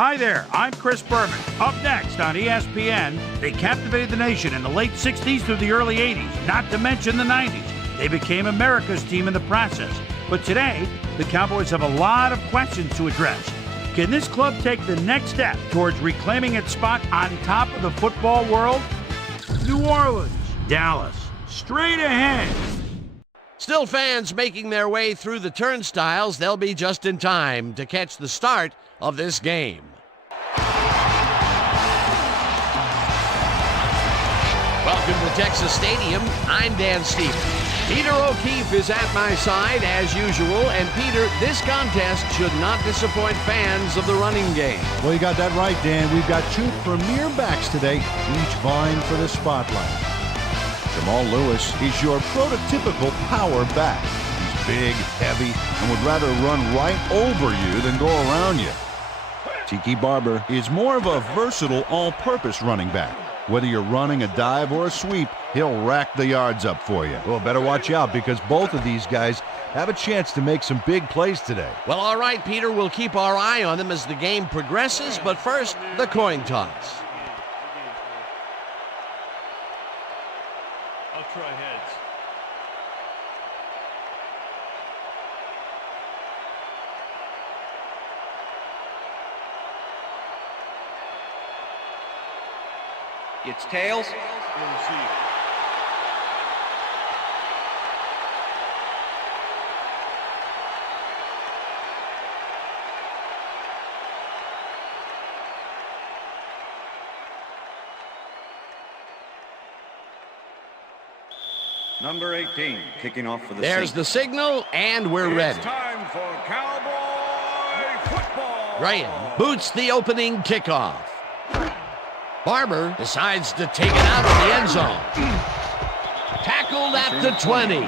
Hi there, I'm Chris Berman. Up next on ESPN, they captivated the nation in the late 60s through the early 80s, not to mention the 90s. They became America's team in the process. But today, the Cowboys have a lot of questions to address. Can this club take the next step towards reclaiming its spot on top of the football world? New Orleans, Dallas, straight ahead. Still fans making their way through the turnstiles. They'll be just in time to catch the start of this game. Welcome to Texas Stadium. I'm Dan Stevens. Peter O'Keefe is at my side as usual. And Peter, this contest should not disappoint fans of the running game. Well, you got that right, Dan. We've got two premier backs today, each vying for the spotlight. Jamal Lewis is your prototypical power back. He's big, heavy, and would rather run right over you than go around you. Tiki Barber is more of a versatile all-purpose running back. Whether you're running a dive or a sweep, he'll rack the yards up for you. Well, better watch out because both of these guys have a chance to make some big plays today. Well, all right, Peter, we'll keep our eye on them as the game progresses, but first, the coin toss. I'll try heads. It's tails. Number 18, kicking off for the There's the signal, and we're ready. It's time for Cowboy football. Graham boots the opening kickoff. Barber decides to take it out of the end zone. Tackled at the 20.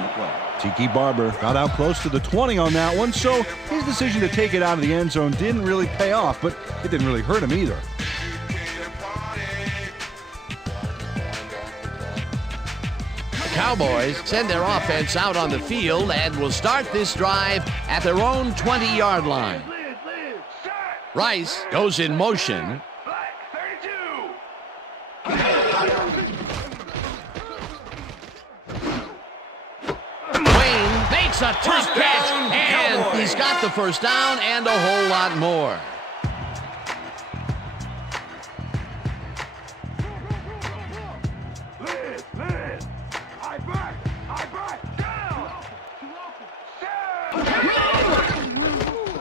Tiki Barber got out close to the 20 on that one, so his decision to take it out of the end zone didn't really pay off, but it didn't really hurt him either. The Cowboys send their offense out on the field and will start this drive at their own 20-yard line. Rice goes in motion. Wayne makes a tough catch, and he's got the first down and a whole lot more.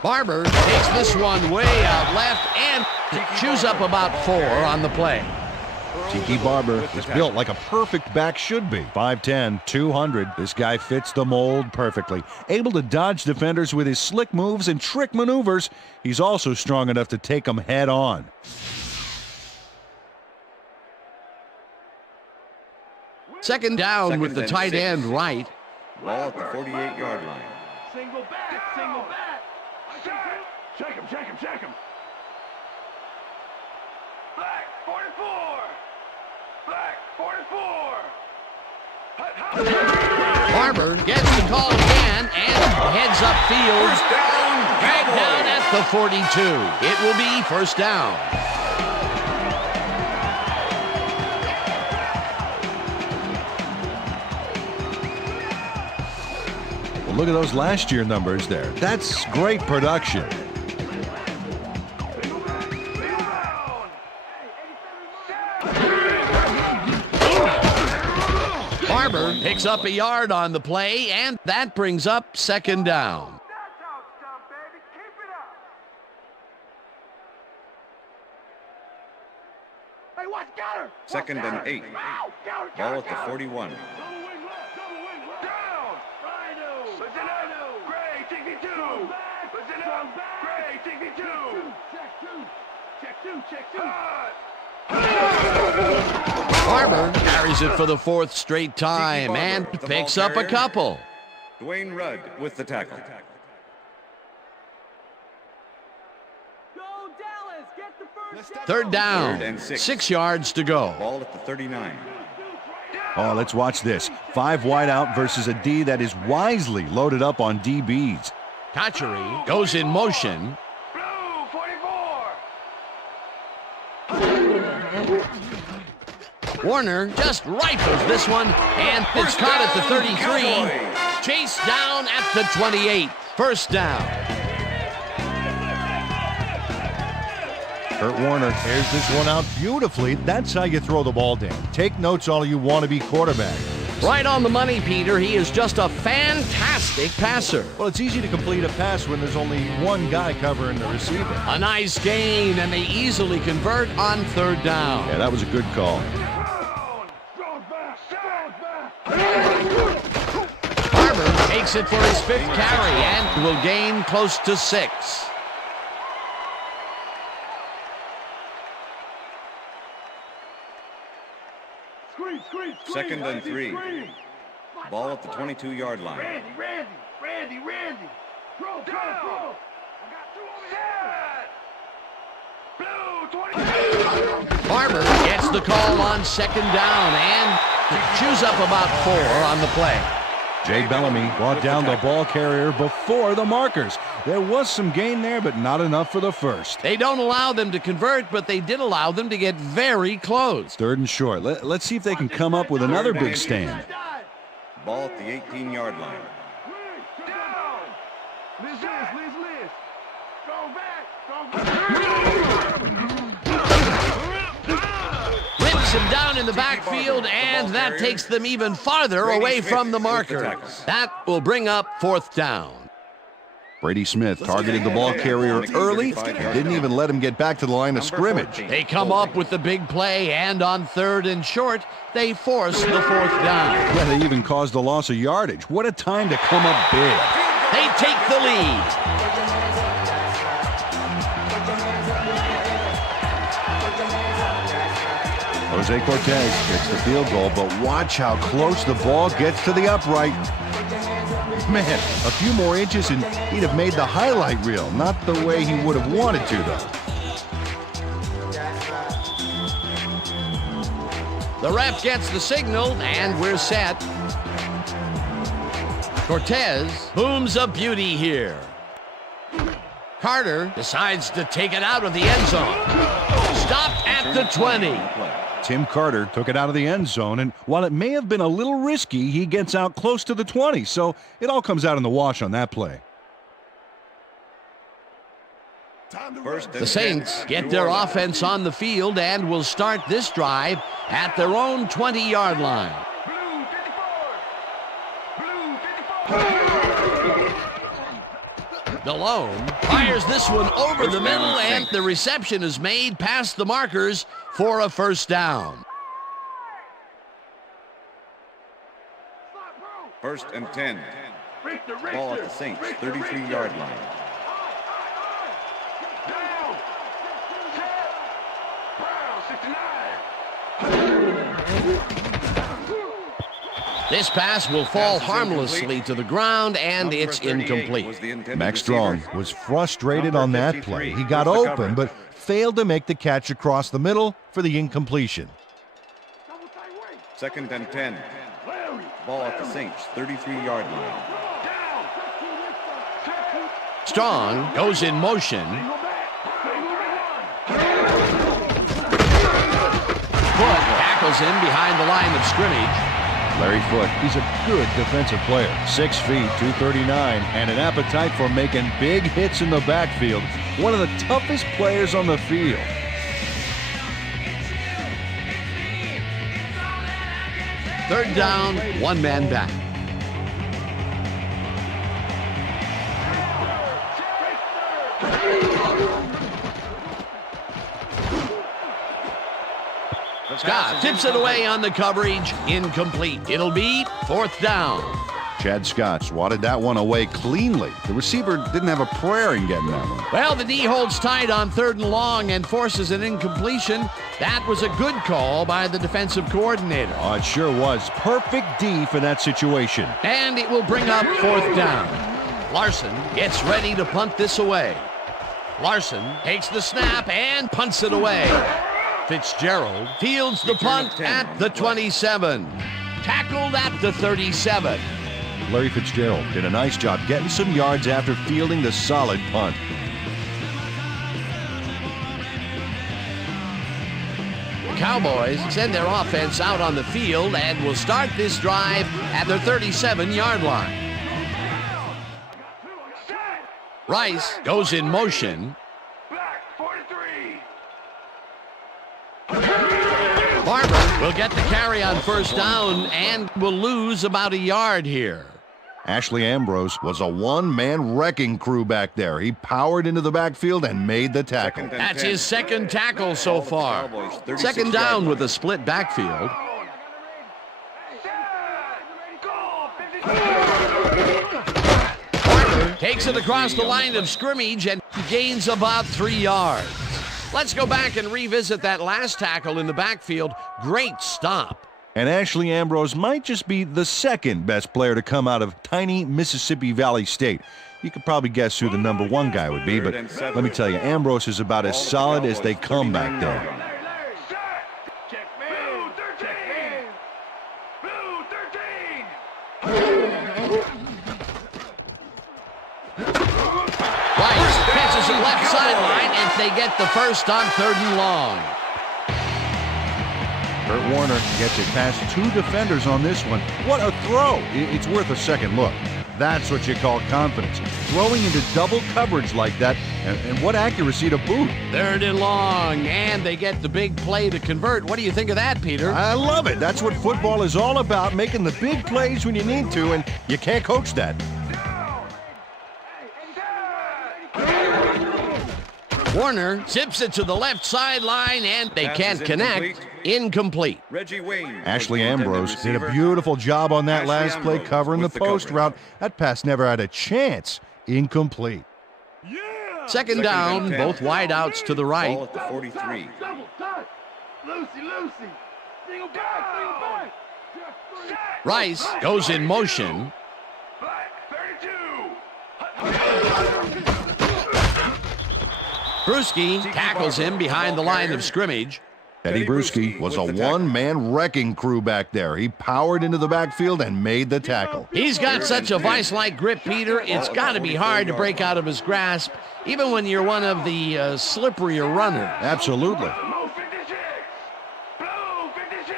Barber takes this one way out left and chews up about 4 on the play. Tiki Barber is built like a perfect back should be. 5'10", 200. This guy fits the mold perfectly. Able to dodge defenders with his slick moves and trick maneuvers. He's also strong enough to take them head on. Second down with the tight end right. Ball at the 48-yard line. Single back, single back. Check him, check him, check him. Black 44. Black 44. Barber gets the call again and heads upfield. First down, Back down at the 42. It will be first down. Well, look at those last year numbers there. That's great production. Barber picks up a yard on the play, and that brings up second down. Second and 8. Ball at the 41. Barber carries it for the 4th straight time and picks up a couple. Dwayne Rudd with the tackle. Third down, Third and 6. 6 yards to go. Ball at the 39. Oh, let's watch this. 5 wide out versus a D that is wisely loaded up on DBs. Kachary goes in motion. Blue 44. Warner just rifles this one, and it's caught at the 33. Chased down at the 28. First down. Kurt Warner airs this one out beautifully. That's how you throw the ball, Dan. Take notes all you want to be quarterback. Right on the money, Peter. He is just a fantastic passer. Well, it's easy to complete a pass when there's only one guy covering the receiver. A nice gain, and they easily convert on third down. Yeah, that was a good call. Barber takes it for his 5th carry and will gain close to 6. Second and 3. Ball at the 22-yard line. Randy. Throw. I got 2 over here. Barber gets the call on second down and chews up about 4 on the play. Jay Bellamy brought down the ball carrier before the markers. There was some gain there, but not enough for the first. They don't allow them to convert, but they did allow them to get very close. 3rd and short. Let's see if they can come up with another big stand. Ball at the 18-yard line. Liz. Go back. Rips him down in the backfield, and that takes them even farther away from the markers. That will bring up 4th down. Brady Smith targeted the ball carrier early and didn't even let him get back to the line of scrimmage. They come up with the big play, and on 3rd and short, they force the 4th down. Yeah, they even caused a loss of yardage. What a time to come up big. They take the lead. Jose Cortez gets the field goal, but watch how close the ball gets to the upright. Man, a few more inches and he'd have made the highlight reel. Not the way he would have wanted to, though. The ref gets the signal, and we're set. Cortez booms a beauty here. Carter decides to take it out of the end zone. Stopped at the 20. Tim Carter took it out of the end zone, and while it may have been a little risky, he gets out close to the 20, so it all comes out in the wash on that play. The Saints get their offense on the field and will start this drive at their own 20-yard line. Delhomme fires this one over the middle, and the reception is made past the markers for a first down. 1st and 10. Ball at the Saints, 33-yard line. Down. This pass will fall harmlessly to the ground, and it's incomplete. Max Strong was frustrated on that play. He got open, but failed to make the catch across the middle for the incompletion. 2nd and 10. Ball at the Saints, 33-yard line. Strong goes in motion. Foot tackles him behind the line of scrimmage. Larry Foote, he's a good defensive player. 6 feet, 239, and an appetite for making big hits in the backfield. One of the toughest players on the field. Third down, 1 man back. Scott tips it away on the coverage. Incomplete. It'll be 4th down. Chad Scott swatted that one away cleanly. The receiver didn't have a prayer in getting that one. Well, the D holds tight on 3rd and long and forces an incompletion. That was a good call by the defensive coordinator. Oh, it sure was. Perfect D for that situation. And it will bring up 4th down. Larson gets ready to punt this away. Larson takes the snap and punts it away. Fitzgerald fields the punt at the 27. Tackled at the 37. Larry Fitzgerald did a nice job getting some yards after fielding the solid punt. Cowboys send their offense out on the field and will start this drive at their 37-yard line. Rice goes in motion. Back, 43. Barber will get the carry on first down and will lose about a yard here. Ashley Ambrose was a one-man wrecking crew back there. He powered into the backfield and made the tackle. That's his second tackle so far. Second down with a split backfield. Barber takes it across the line of scrimmage and gains about 3 yards. Let's go back and revisit that last tackle in the backfield. Great stop. And Ashley Ambrose might just be the second best player to come out of tiny Mississippi Valley State. You could probably guess who the number one guy would be, but let me tell you, Ambrose is about as solid as they come back there. Check Blue 13. Blue 13. Rice catches it left sideline, and they get the first on 3rd and long. Kurt Warner gets it past 2 defenders on this one. What a throw! It's worth a second look. That's what you call confidence. Throwing into double coverage like that, and what accuracy to boot. 3rd and long, and they get the big play to convert. What do you think of that, Peter? I love it. That's what football is all about, making the big plays when you need to, and you can't coach that. Warner zips it to the left sideline, and they can't connect. Incomplete. Reggie Wayne. Ashley Ambrose did a beautiful job on that last play covering the post route. That pass never had a chance. Incomplete. Second down, both wideouts to the right. Ball at the 43. Double touch. Lucy. Single back. Rice goes in motion. Black 32. Bruschi tackles him behind the line of scrimmage. Eddie Bruschi was a one-man wrecking crew back there. He powered into the backfield and made the tackle. He's got such a vice-like grip, Peter. It's got to be hard to break out of his grasp, even when you're one of the slipperier runners. Absolutely. Blue 56. Blue 56.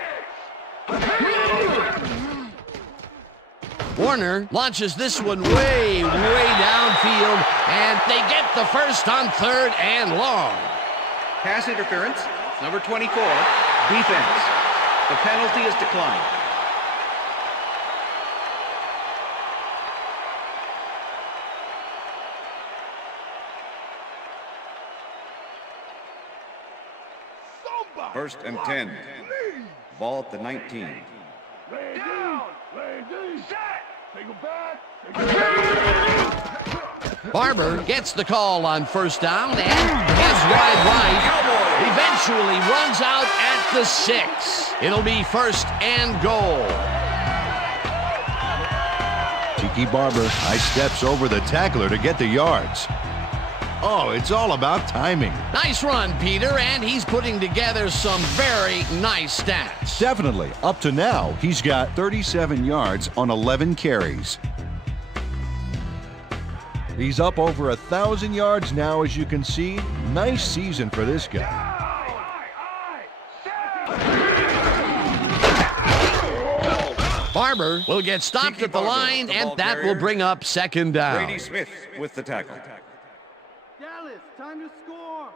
Warner launches this one way downfield, and they get the first on 3rd and long. Pass interference, number 24, defense. The penalty is declined. First and 10. Ball at the 19. Lay down. Set. Single back. Barber gets the call on first down and heads wide right. Eventually runs out at the 6. It'll be 1st and goal. Tiki Barber high steps over the tackler to get the yards. Oh, it's all about timing. Nice run, Peter, and he's putting together some very nice stats. Definitely. Up to now, he's got 37 yards on 11 carries. He's up over 1,000 yards now, as you can see. Nice season for this guy. Barber will get stopped at the line, and that will bring up 2nd down. Brady Smith with the tackle. Dallas, time to score.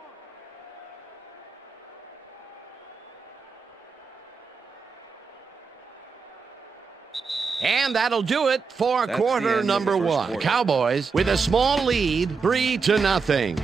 And that'll do it for That's quarter the end of the number first 1. quarter. Cowboys with a small lead, 3-0.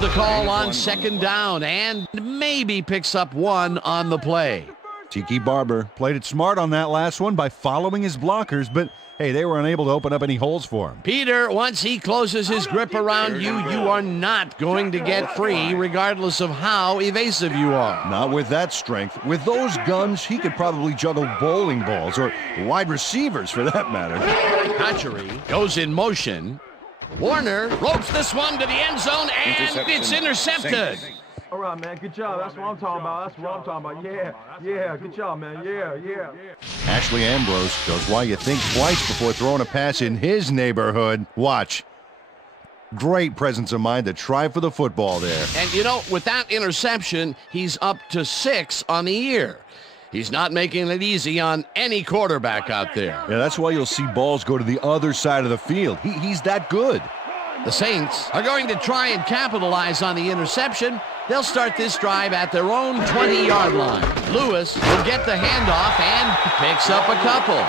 The call on 2nd down and maybe picks up 1 on the play. Tiki Barber played it smart on that last one by following his blockers, but hey, they were unable to open up any holes for him. Peter, once he closes his grip around you, you are not going to get free regardless of how evasive you are. Not with that strength. With those guns, he could probably juggle bowling balls or wide receivers for that matter. Hatchery goes in motion. Warner ropes this one to the end zone, and it's intercepted. All right, man. Good job. That's what I'm talking about. That's what I'm talking about. Yeah. Good job, man. Yeah. Ashley Ambrose shows why you think twice before throwing a pass in his neighborhood. Watch. Great presence of mind to try for the football there. And, you know, with that interception, he's up to 6 on the year. He's not making it easy on any quarterback out there. Yeah, that's why you'll see balls go to the other side of the field. He's that good. The Saints are going to try and capitalize on the interception. They'll start this drive at their own 20-yard line. Lewis will get the handoff and picks up a couple.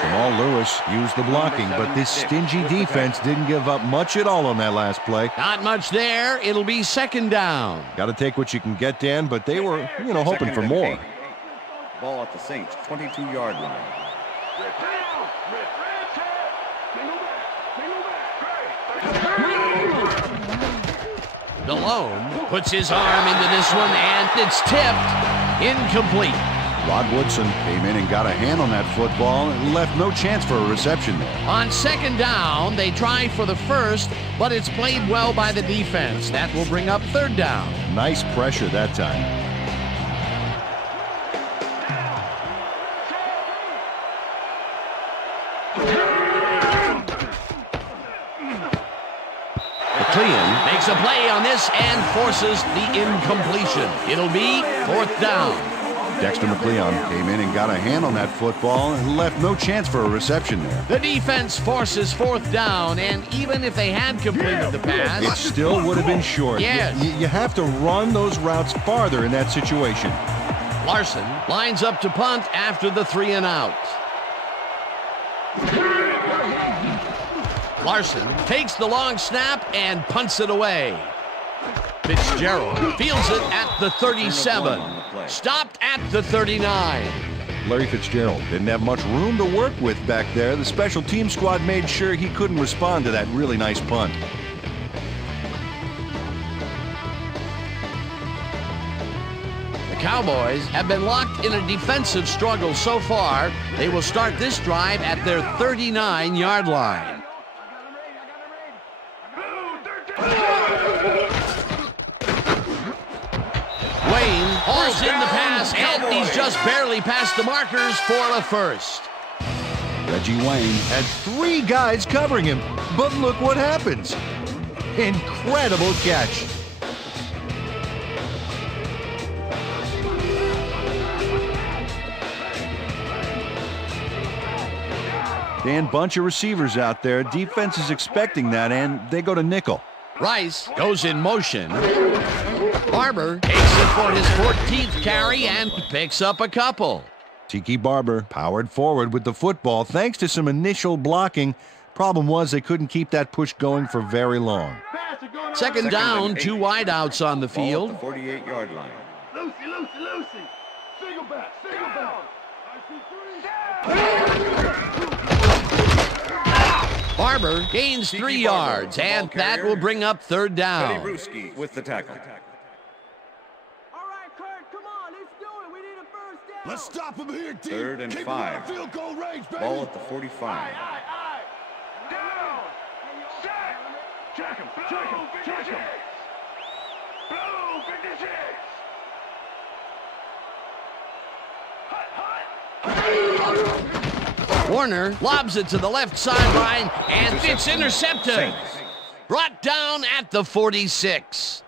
Jamal Lewis used the blocking, but this stingy defense didn't give up much at all on that last play. Not much there. It'll be 2nd down. Got to take what you can get, Dan, but they were, hoping for more. Ball at the Saints' 22-yard line. Delhomme puts his arm into this one, and it's tipped. Incomplete. Rod Woodson came in and got a hand on that football and left no chance for a reception there. On 2nd down, they try for the first, but it's played well by the defense. That will bring up 3rd down. Nice pressure that time. McLean makes a play on this and forces the incompletion. It'll be 4th down. Dexter McLeon came in and got a hand on that football and left no chance for a reception there. The defense forces 4th down, and even if they had completed the pass, it still would have been short. Yes. You have to run those routes farther in that situation. Larson lines up to punt after the 3-and-out. Larson takes the long snap and punts it away. Fitzgerald fields it at the 37. Stopped at the 39. Larry Fitzgerald didn't have much room to work with back there. The special team squad made sure he couldn't respond to that really nice punt. The Cowboys have been locked in a defensive struggle so far. They will start this drive at their 39-yard line. Wayne hauls in the pass, and he's just barely past the markers for a first. Reggie Wayne had 3 guys covering him, but look what happens. Incredible catch. Dan, bunch of receivers out there. Defense is expecting that, and they go to nickel. Rice goes in motion. Barber takes it for his 14th carry and picks up a couple. Tiki Barber powered forward with the football thanks to some initial blocking. Problem was they couldn't keep that push going for very long. 2nd down, 2 wideouts on the field. Ball at the 48-yard line. Lucy. Single back. Barber gains 3 yards, and that will bring up 3rd down. Brewski with the tackle. All right, Kurt, come on, let's do it. We need a first down. Let's stop him here, D. 3rd and Keep him 5. out of field goal range, baby. Ball at the 45. Down. Set. Check him. Blue 56. Warner lobs it to the left sideline, and it's intercepted. Brought down at the 46.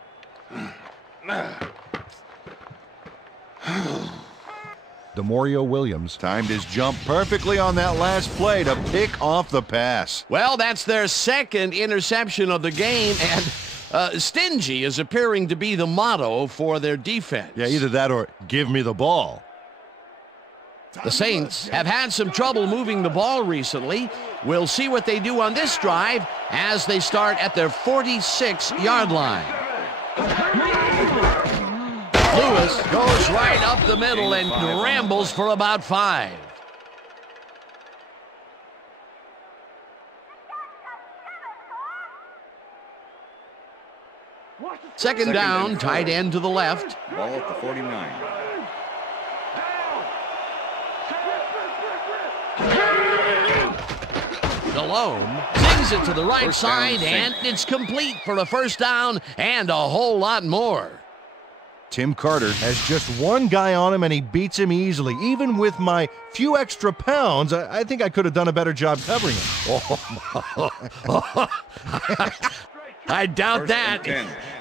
Demorio Williams timed his jump perfectly on that last play to pick off the pass. Well, that's their 2nd interception of the game, and stingy is appearing to be the motto for their defense. Yeah, either that or give me the ball. The Saints have had some trouble moving the ball recently. We'll see what they do on this drive as they start at their 46-yard line. Lewis Lewis goes right up the middle and rambles for about 5. Second down, tight end to the left. Ball at the 49. Delhomme sings it to the right side, and it's complete for a first down and a whole lot more. Tim Carter has just one guy on him, and he beats him easily. Even with my few extra pounds, I think I could have done a better job covering him. I doubt that.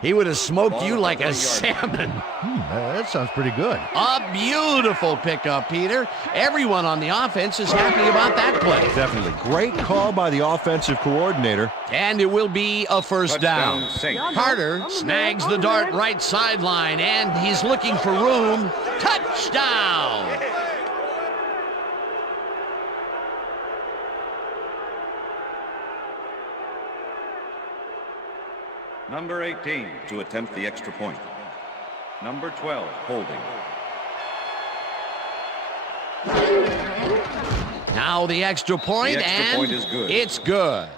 He would have smoked you like a salmon. That sounds pretty good. A beautiful pickup, Peter. Everyone on the offense is happy about that play. Definitely. Great call by the offensive coordinator. And it will be a first down. Carter snags the dart right sideline, and he's looking for room. Touchdown! Number 18 to attempt the extra point. Number 12 holding. Now the extra point, The extra and point is good. It's good.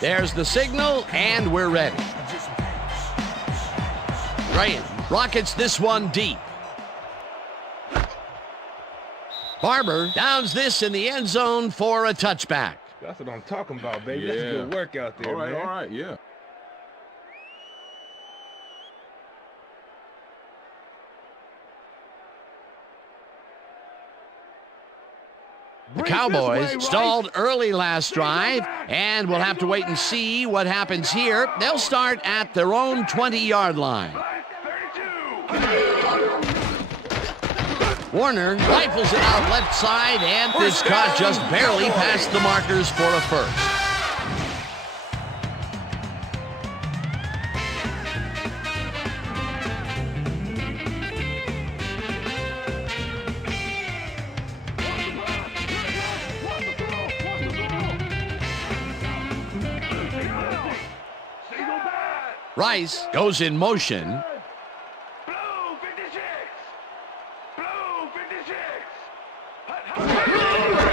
There's the signal, and we're ready. Ryan rockets this one deep. Barber downs this in the end zone for a touchback. That's what I'm talking about, baby. That's good work out there, man. All right, yeah. The Cowboys stalled early last drive, and we'll have to wait and see what happens here. They'll start at their own 20-yard line. Warner rifles it out left side, and it's caught just barely past the markers for a first. Rice goes in motion.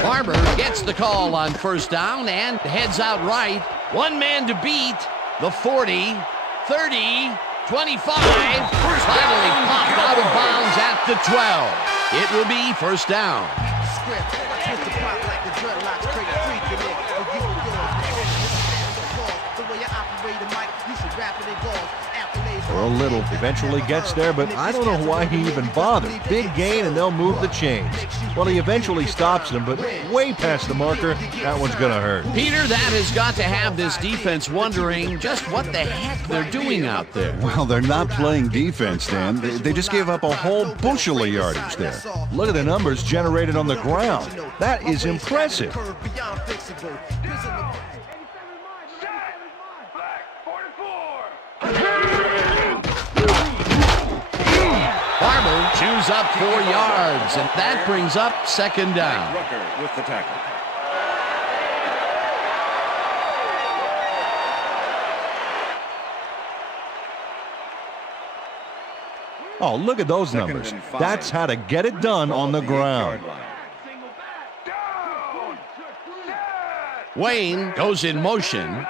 Barber gets the call on first down and heads out right. One man to beat. The 40, 30, 25. Finally popped out of bounds at the 12. It will be first down. For a little, eventually gets there, but I don't know why he even bothered. Big gain, and they'll move the chains. Well, he eventually stops them, but way past the marker, that one's going to hurt. Peter, that has got to have this defense wondering just what the heck they're doing out there. Well, they're not playing defense, Dan. They just gave up a whole bushel of yardage there. Look at the numbers generated on the ground. That is impressive. Barber chews up 4 yards, and that brings up second down. Rucker with the tackle. Oh, look at those Second numbers. and 5. That's how to get it done on the ground. Wayne goes in motion.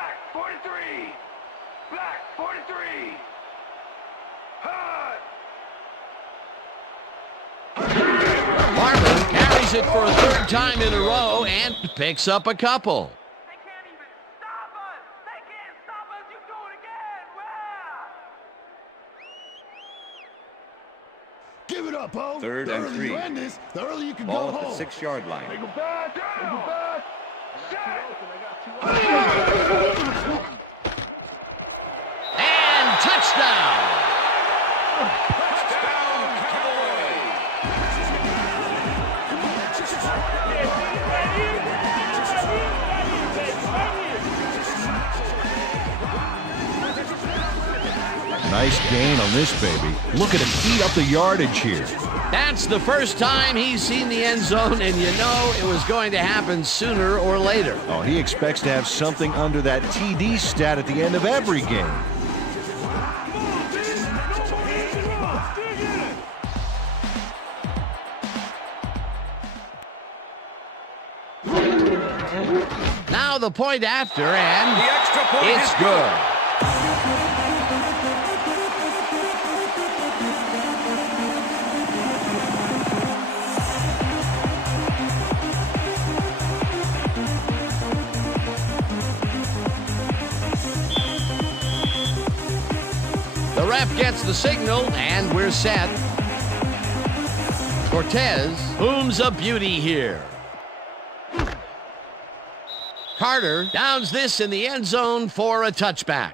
Barber carries it for a third time in a row and picks up a couple. They can't even stop us. They can't stop us. You do it again. Wow. Give it up, Ho. Third and 3. You end this, the earlier you can Ball go at the home. 6-yard line. Go back. Go back. And touchdown. Nice gain on this baby. Looking to eat up the yardage here. That's the first time he's seen the end zone, and you know it was going to happen sooner or later. Oh, he expects to have something under that TD stat at the end of every game. Now the point after, and The extra point it's is good. The ref gets the signal, and we're set. Cortez booms a beauty here. Carter downs this in the end zone for a touchback.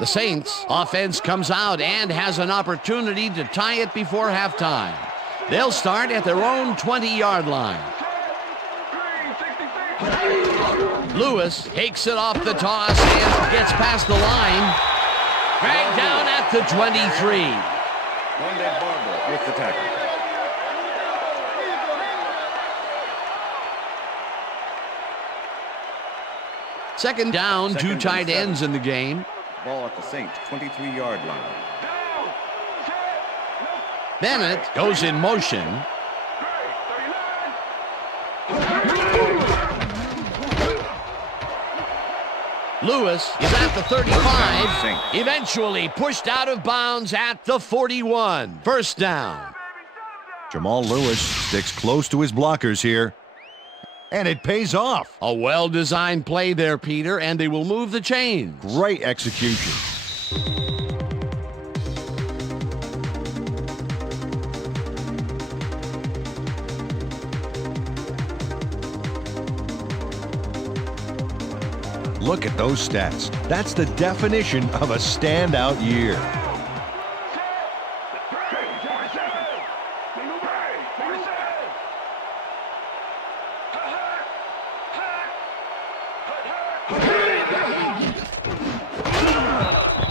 The Saints offense comes out and has an opportunity to tie it before halftime. They'll start at their own 20-yard line. Lewis takes it off the toss and gets past the line. Dragged down at the 23. Rondé Barber with the tackle. Second down, two tight ends in the game. Ball at the Saints' 23-yard line. Bennett goes in motion. Lewis is at the 35, eventually pushed out of bounds at the 41. First down. Jamal Lewis sticks close to his blockers here. And it pays off. A well-designed play there, Peter, and they will move the chains. Great execution. Look at those stats. That's the definition of a standout year.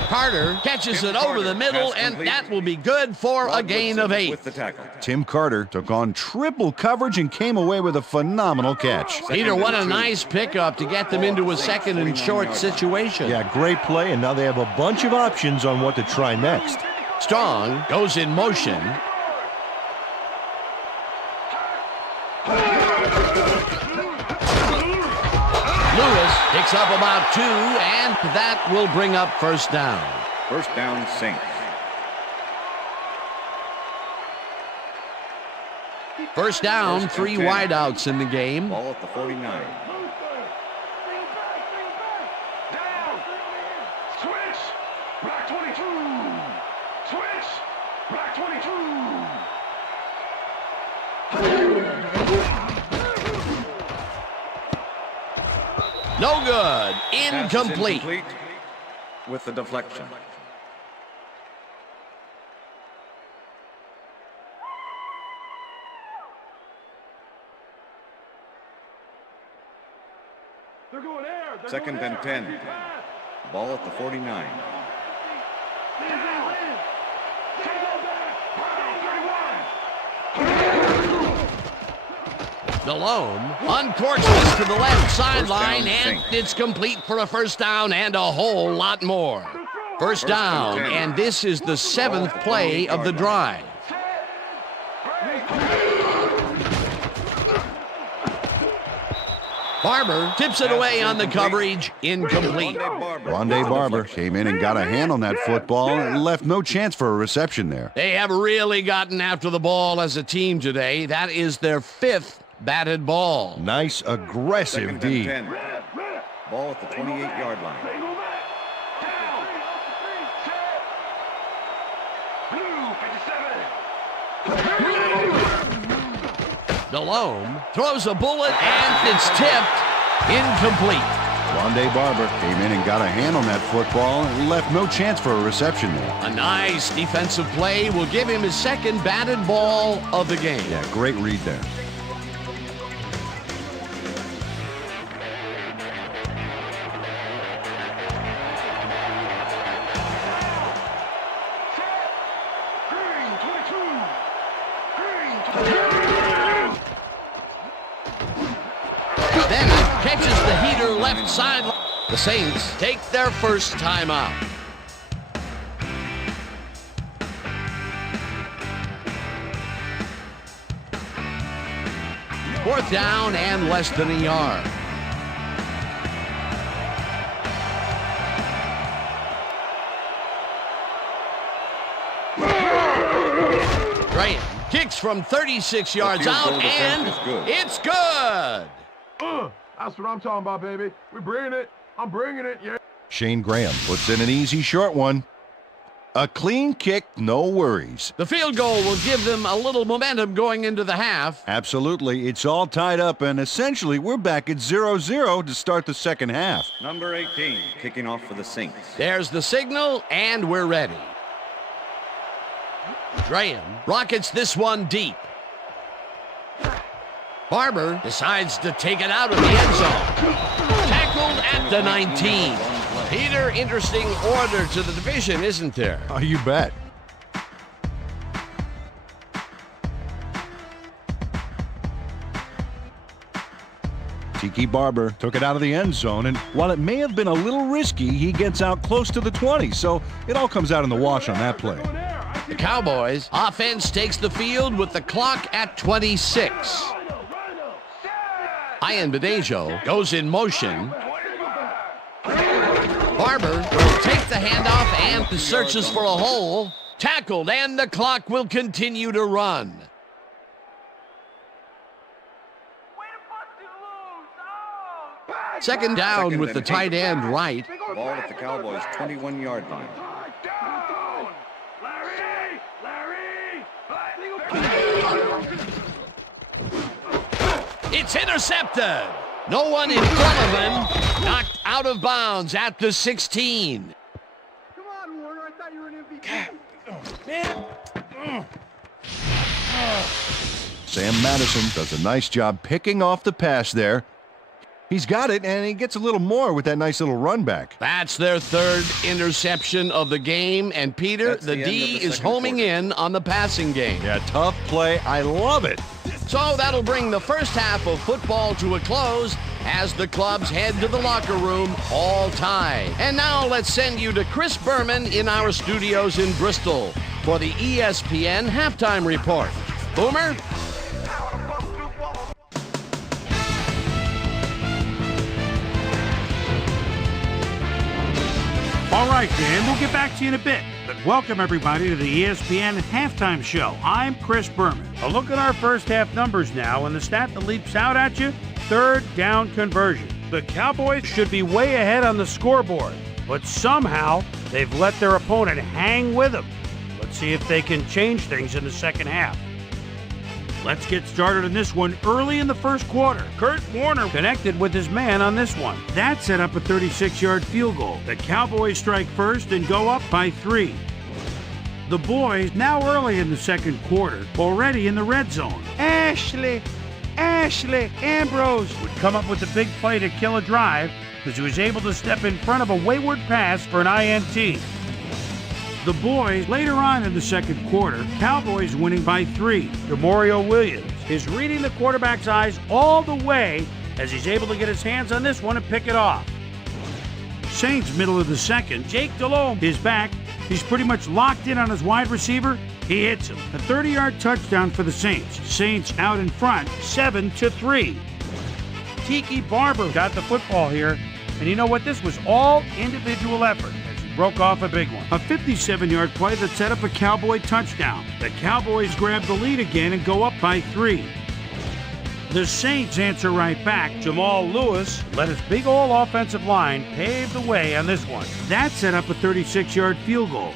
Carter catches it over the middle, and that will be good for a gain of 8. With the tackle. Tim Carter took on triple coverage and came away with a phenomenal catch. Peter, what a nice pickup to get them into a second and short situation. Yeah, great play, and now they have a bunch of options on what to try next. Strong goes in motion. Lewis picks up about 2, and that will bring up first down. First down, Saints. First down, 3 wideouts in the game. Ball at the 49. No good. Pass is Incomplete. With the deflection. Second and 10. Ball at the 49. Delhomme uncorks this to the left sideline, down, and Saints. it's complete for a first down and a whole lot more. First down, and 10. and this is the 7th play of the drive. Barber tips it away on the coverage. Incomplete. Rondé Barber came in and got a hand on that football and left no chance for a reception there. They have really gotten after the ball as a team today. That is their 5th batted ball. Nice, aggressive Second D. and 10. Ball at the 28-yard line. Delhomme throws a bullet, and it's tipped. Incomplete. Rondé Barber came in and got a hand on that football and left no chance for a reception there. A nice defensive play will give him his 2nd batted ball of the game. Yeah, great read there. left sideline. The Saints take their first timeout. Fourth down and less than a yard. Graham kicks from 36 yards out, and it's good. That's what I'm talking about, baby. We're bringing it. I'm bringing it, yeah. Shane Graham puts in an easy short one. A clean kick, no worries. The field goal will give them a little momentum going into the half. Absolutely. It's all tied up, and essentially we're back at 0-0 to start the second half. Number 18, kicking off for the Saints. There's the signal, and we're ready. Graham rockets this one deep. Barber decides to take it out of the end zone. Tackled at the 19. Peter, interesting order to the division, isn't there? Oh, you bet. Tiki Barber took it out of the end zone, and while it may have been a little risky, he gets out close to the 20, so it all comes out in the wash on that play. The Cowboys offense takes the field with the clock at 26. Ian Badejo goes in motion. Barber will take the handoff and searches for a hole. Tackled, and the clock will continue to run. Second down with the tight end right. Ball at the Cowboys' 21-yard line. It's intercepted. No one in front of him. Knocked out of bounds at the 16. Come on, Warner. I thought you were an MVP. Sam Madison does a nice job picking off the pass there. He's got it, and he gets a little more with that nice little run back. That's their third interception of the game, and Peter, That's the the D end of the is second homing quarter. in on the passing game. Yeah, tough play. I love it. So that'll bring the first half of football to a close as the clubs head to the locker room all tied. And now let's send you to Chris Berman in our studios in Bristol for the ESPN Halftime Report. Boomer? All right, Dan, we'll get back to you in a bit. But welcome, everybody, to the ESPN Halftime Show. I'm Chris Berman. A look at our first half numbers now, and the stat that leaps out at you, third down conversion. The Cowboys should be way ahead on the scoreboard, but somehow they've let their opponent hang with them. Let's see if they can change things in the second half. Let's get started on this one early in the first quarter. Kurt Warner connected with his man on this one. That set up a 36-yard field goal. The Cowboys strike first and go up by 3. The boys, now early in the second quarter, already in the red zone. Ashley Ambrose would come up with a big play to kill a drive because he was able to step in front of a wayward pass for an INT. The boys, later on in the second quarter, Cowboys winning by 3. DeMario Williams is reading the quarterback's eyes all the way as he's able to get his hands on this one and pick it off. Saints, middle of the second, Jake Delhomme is back. He's pretty much locked in on his wide receiver. He hits him. A 30-yard touchdown for the Saints. Saints out in front, 7-3. Tiki Barber got the football here, and you know what? This was all individual effort. Broke off a big one. A 57-yard play that set up a Cowboy touchdown. The Cowboys grab the lead again and go up by 3. The Saints answer right back. Jamal Lewis let his big old offensive line pave the way on this one. That set up a 36-yard field goal.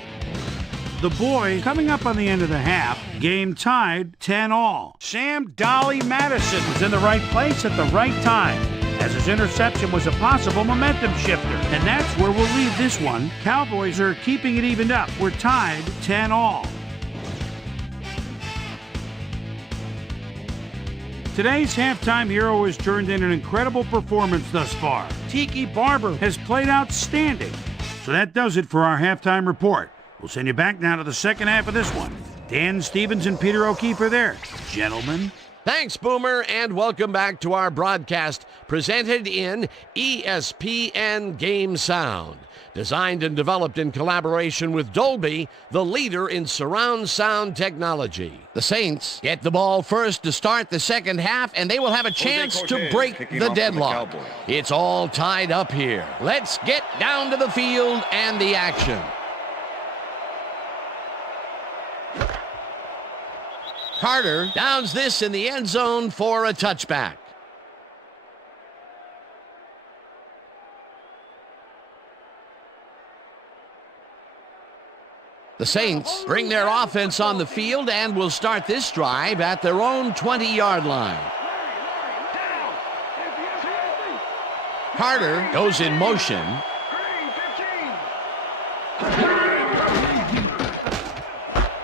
The boys coming up on the end of the half, game tied 10-all. Sam Dolly Madison was in the right place at the right time, as his interception was a possible momentum shifter. And that's where we'll leave this one. Cowboys are keeping it evened up. We're tied 10-all. Today's halftime hero has turned in an incredible performance thus far. Tiki Barber has played outstanding. So that does it for our halftime report. We'll send you back now to the second half of this one. Dan Stevens and Peter O'Keefe are there. Gentlemen, Thanks, Boomer, and welcome back to our broadcast presented in ESPN Game Sound. Designed and developed in collaboration with Dolby, the leader in surround sound technology. The Saints get the ball first to start the second half, and they will have a chance to break the deadlock. It's all tied up here. Let's get down to the field and the action. Carter downs this in the end zone for a touchback. The Saints bring their offense on the field and will start this drive at their own 20-yard line. Carter goes in motion.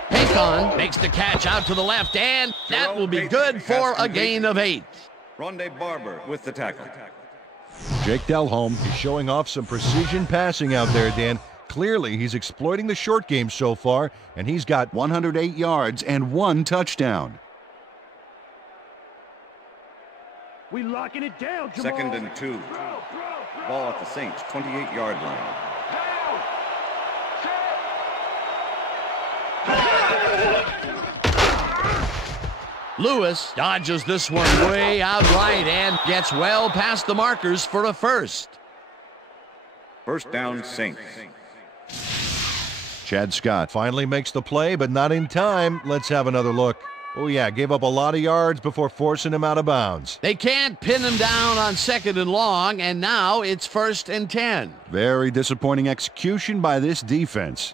Payton makes the catch out to the left, and that will be good for a gain of 8. Rondé Barber with the tackle. Jake Delhomme is showing off some precision passing out there, Dan. Clearly, he's exploiting the short game so far, and he's got 108 yards and 1 touchdown. We locking it down, Jamal. 2nd and 2. Ball at the Saints' 28-yard line. Lewis dodges this one way out right and gets well past the markers for a first. First down, Saints. Chad Scott finally makes the play, but not in time. Let's have another look. Oh, yeah, gave up a lot of yards before forcing him out of bounds. They can't pin him down on 2nd and long, and now it's 1st and 10. Very disappointing execution by this defense.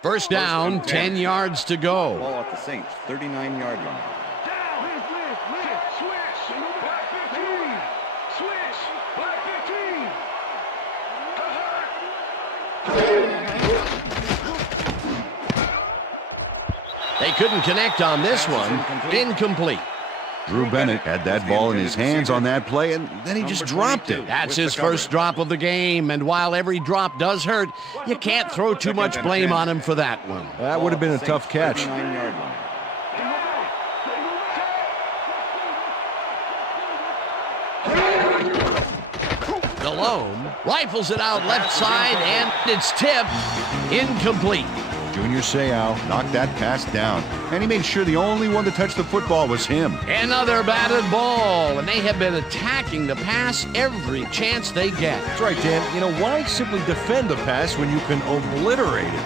First down, 10 yards to go. Ball at the Saints' 39-yard line. They couldn't connect on this one. Incomplete. Drew Bennett had that ball in his hands on that play, and then he just dropped it. That's his first drop of the game, and while every drop does hurt, you can't throw too much blame on him for that one. That would have been a tough catch. Delhomme rifles it out left side, and it's tipped. Incomplete. Junior Seau knocked that pass down, and he made sure the only one to touch the football was him. Another batted ball, and they have been attacking the pass every chance they get. That's right, Dan. You know, why simply defend the pass when you can obliterate it?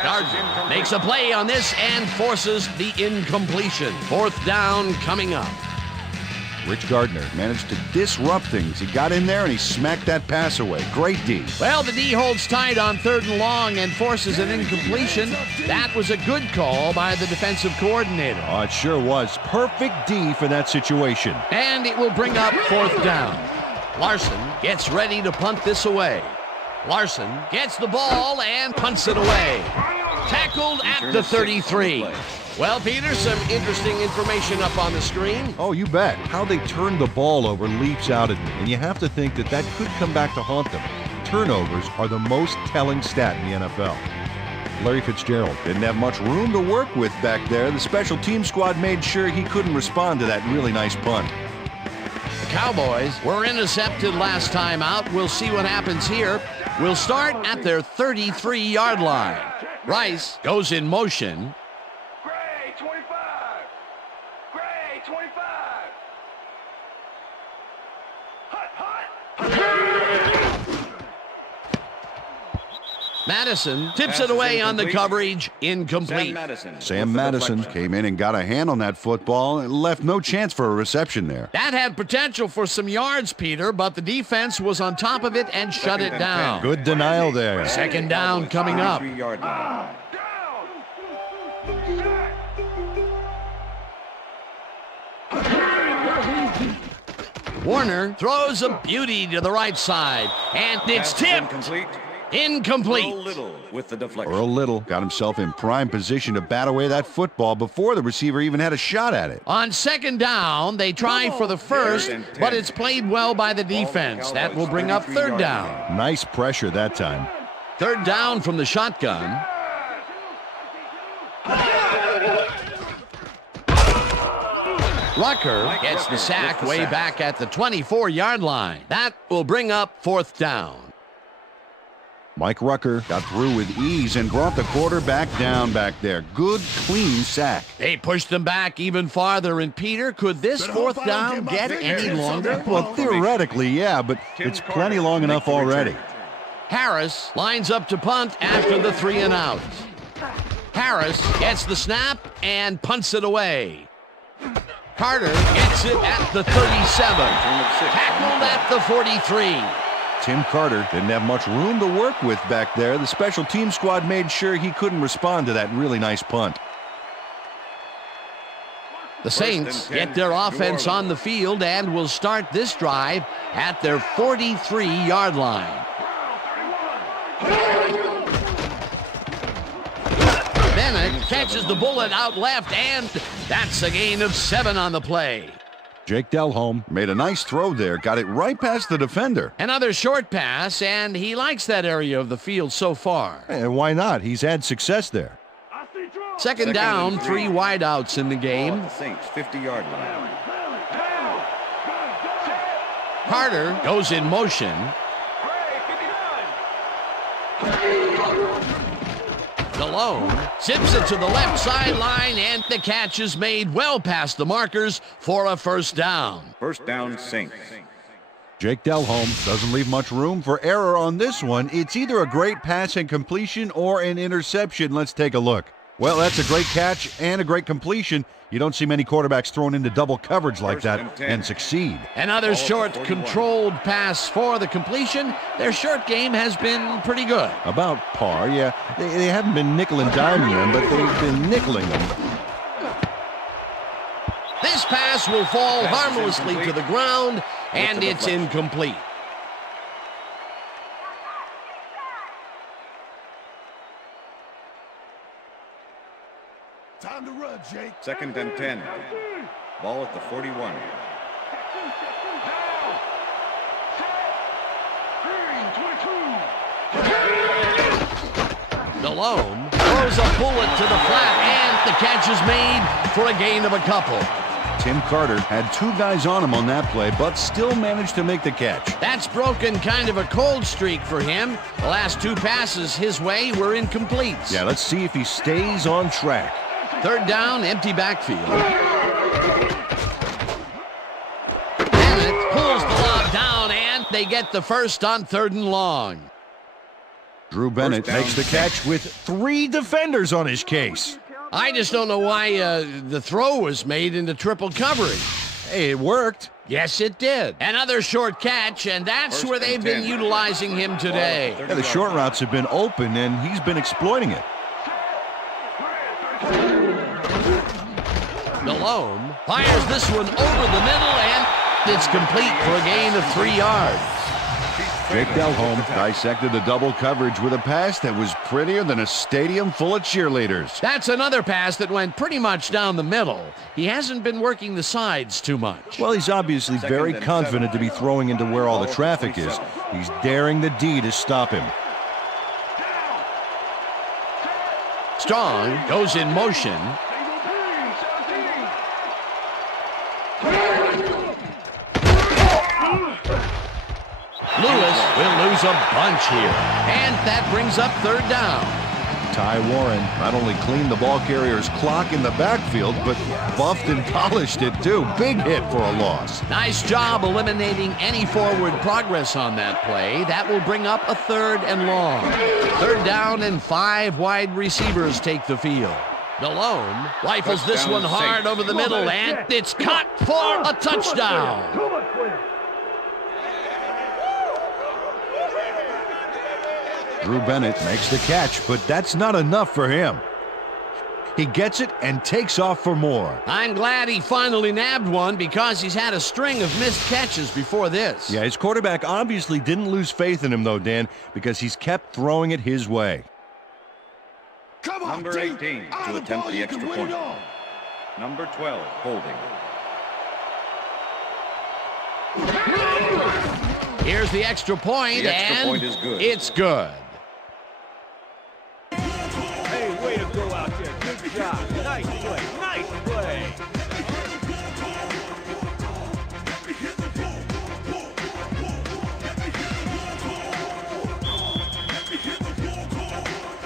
Gardner makes a play on this and forces the incompletion. 4th down coming up. Rich Gardner managed to disrupt things. He got in there and he smacked that pass away. Great D. Well, the D holds tight on 3rd and long and forces an incompletion. That was a good call by the defensive coordinator. Oh, it sure was. Perfect D for that situation. And it will bring up 4th down. Larson gets ready to punt this away. Larson gets the ball and punts it away. Tackled at the 33. Well, Peter, some interesting information up on the screen. Oh, you bet. How they turned the ball over leaps out at me, and you have to think that could come back to haunt them. Turnovers are the most telling stat in the NFL. Larry Fitzgerald Didn't have much room to work with back there. The special team squad made sure he couldn't respond to that really nice punt. The Cowboys were intercepted last time out. We'll see what happens here. We'll start at their 33-yard line. Rice goes in motion. Gray, 25. Gray, 25. Madison tips it away on the coverage. Incomplete. Sam Madison came in and got a hand on that football and left no chance for a reception there. That had potential for some yards, Peter, but the defense was on top of it and shut it down. Good denial there. 2nd down coming up. Down. Warner throws a beauty to the right side, and it's tipped. Incomplete. Earl Little with the deflection. Earl Little got himself in prime position to bat away that football before the receiver even had a shot at it. On second down, they try for the first, but it's played well by the defense. That will bring up third down. Nice pressure that time. Third down from the shotgun. Rucker gets the sack way back at the 24-yard line. That will bring up fourth down. Mike Rucker got through with ease and brought the quarterback down back there. Good, clean sack. They pushed them back even farther, and Peter, could this fourth down get any longer? Well, theoretically, yeah, but it's plenty long enough already. Harris lines up to punt after the 3 and out. Harris gets the snap and punts it away. Carter gets it at the 37. Tackled at the 43. Tim Carter didn't have much room to work with back there. The special team squad made sure he couldn't respond to that really nice punt. The Saints get their offense on the field and will start this drive at their 43-yard line. Bennett catches the bullet out left, and that's a gain of 7 on the play. Jake Delhomme made a nice throw there, got it right past the defender. Another short pass, and he likes that area of the field so far. And why not? He's had success there. Second down, 3 wideouts in the game. The Saints 50-yard line. Carter goes in motion. Delhomme zips it to the left sideline, and the catch is made well past the markers for a first down. First down, Saints. Jake Delhomme doesn't leave much room for error on this one. It's either a great pass and completion or an interception. Let's take a look. Well, that's a great catch and a great completion. You don't see many quarterbacks thrown into double coverage like that and succeed. Another short, controlled pass for the completion. Their short game has been pretty good. About par, yeah. They haven't been nickel and diming them, but they've been nickeling them. This pass will fall harmlessly to the ground, and it's incomplete. Time to run, Jake. Second and 10. Ball at the 41. Delhomme throws a bullet to the flat, and the catch is made for a gain of a couple. Tim Carter had 2 guys on him on that play, but still managed to make the catch. That's broken kind of a cold streak for him. The last 2 passes his way were incomplete. Yeah, let's see if he stays on track. Third down, empty backfield. Bennett pulls the lob down, and they get the first on 3rd and long. Drew Bennett makes the catch with 3 defenders on his case. I just don't know why the throw was made into triple coverage. Hey, it worked. Yes, it did. Another short catch, and that's where they've been utilizing him today. Yeah, the short routes have been open, and he's been exploiting it. Delhomme fires this one over the middle, and it's complete for a gain of 3 yards. Jake Delhomme dissected the double coverage with a pass that was prettier than a stadium full of cheerleaders. That's another pass that went pretty much down the middle. He hasn't been working the sides too much. Well, he's obviously very confident to be throwing into where all the traffic is. He's daring the D to stop him. Strong goes in motion. Lewis will lose a bunch here, and that brings up 3rd down. Ty Warren not only cleaned the ball carrier's clock in the backfield, but buffed and polished it too. Big hit for a loss. Nice job eliminating any forward progress on that play. That will bring up a 3rd and long. 3rd down, and 5 wide receivers take the field. Delhomme rifles this one hard over the middle, and it's caught for a touchdown. Drew Bennett makes the catch, but that's not enough for him. He gets it and takes off for more. I'm glad he finally nabbed one because he's had a string of missed catches before this. Yeah, his quarterback obviously didn't lose faith in him, though, Dan, because he's kept throwing it his way. Number 18 to attempt the extra point. Number 12, holding. Here's the extra point, The extra and point is good. It's good. Hey, way to go out there. Good job. Nice play. Nice play.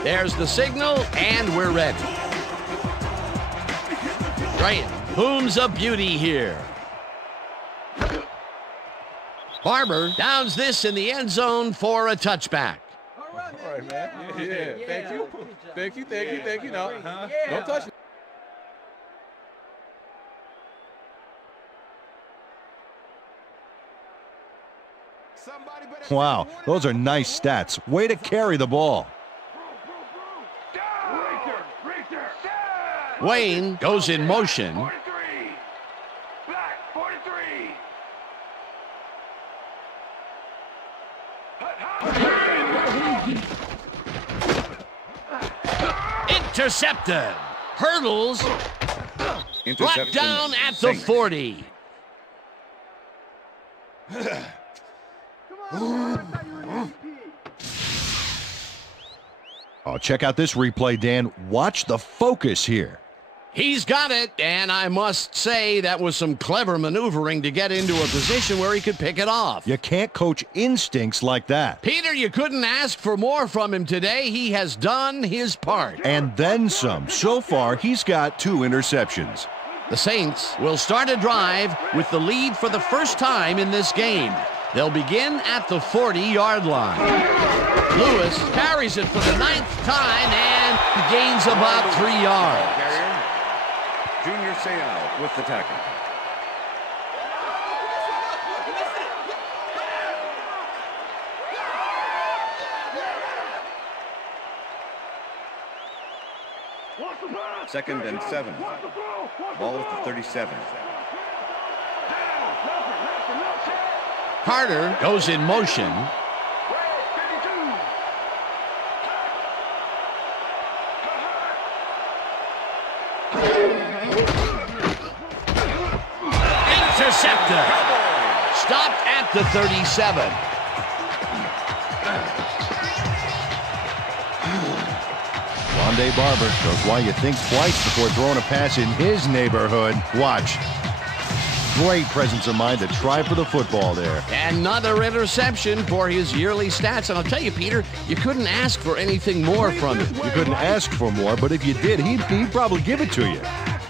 There's the signal, and we're ready. Bryant booms a beauty here. Barber downs this in the end zone for a touchback. All right, man. Yeah. Thank you. Thank you. No, don't touch it. Wow, those are nice stats. Way to carry the ball. Wayne goes in motion. 43. Black 43. Intercepted. Hurdles. Brought Interception. down at the Saints. 40. Oh, check out this replay, Dan. Watch the focus here. He's got it, and I must say that was some clever maneuvering to get into a position where he could pick it off. You can't coach instincts like that. Peter, you couldn't ask for more from him today. He has done his part. And then some. So far, he's got 2 interceptions. The Saints will start a drive with the lead for the first time in this game. They'll begin at the 40-yard line. Lewis carries it for the 9th time and gains about 3 yards. Junior Seau with the tackle. Second and 7. Ball at the 37. Carter goes in motion. Intercepted. Stopped at the 37. Rondé Barber shows why you think twice before throwing a pass in his neighborhood. Watch. Great presence of mind to try for the football there. Another interception for his yearly stats. And I'll tell you, Peter, you couldn't ask for anything more from him. You couldn't ask for more, but if you did, he'd probably give it to you.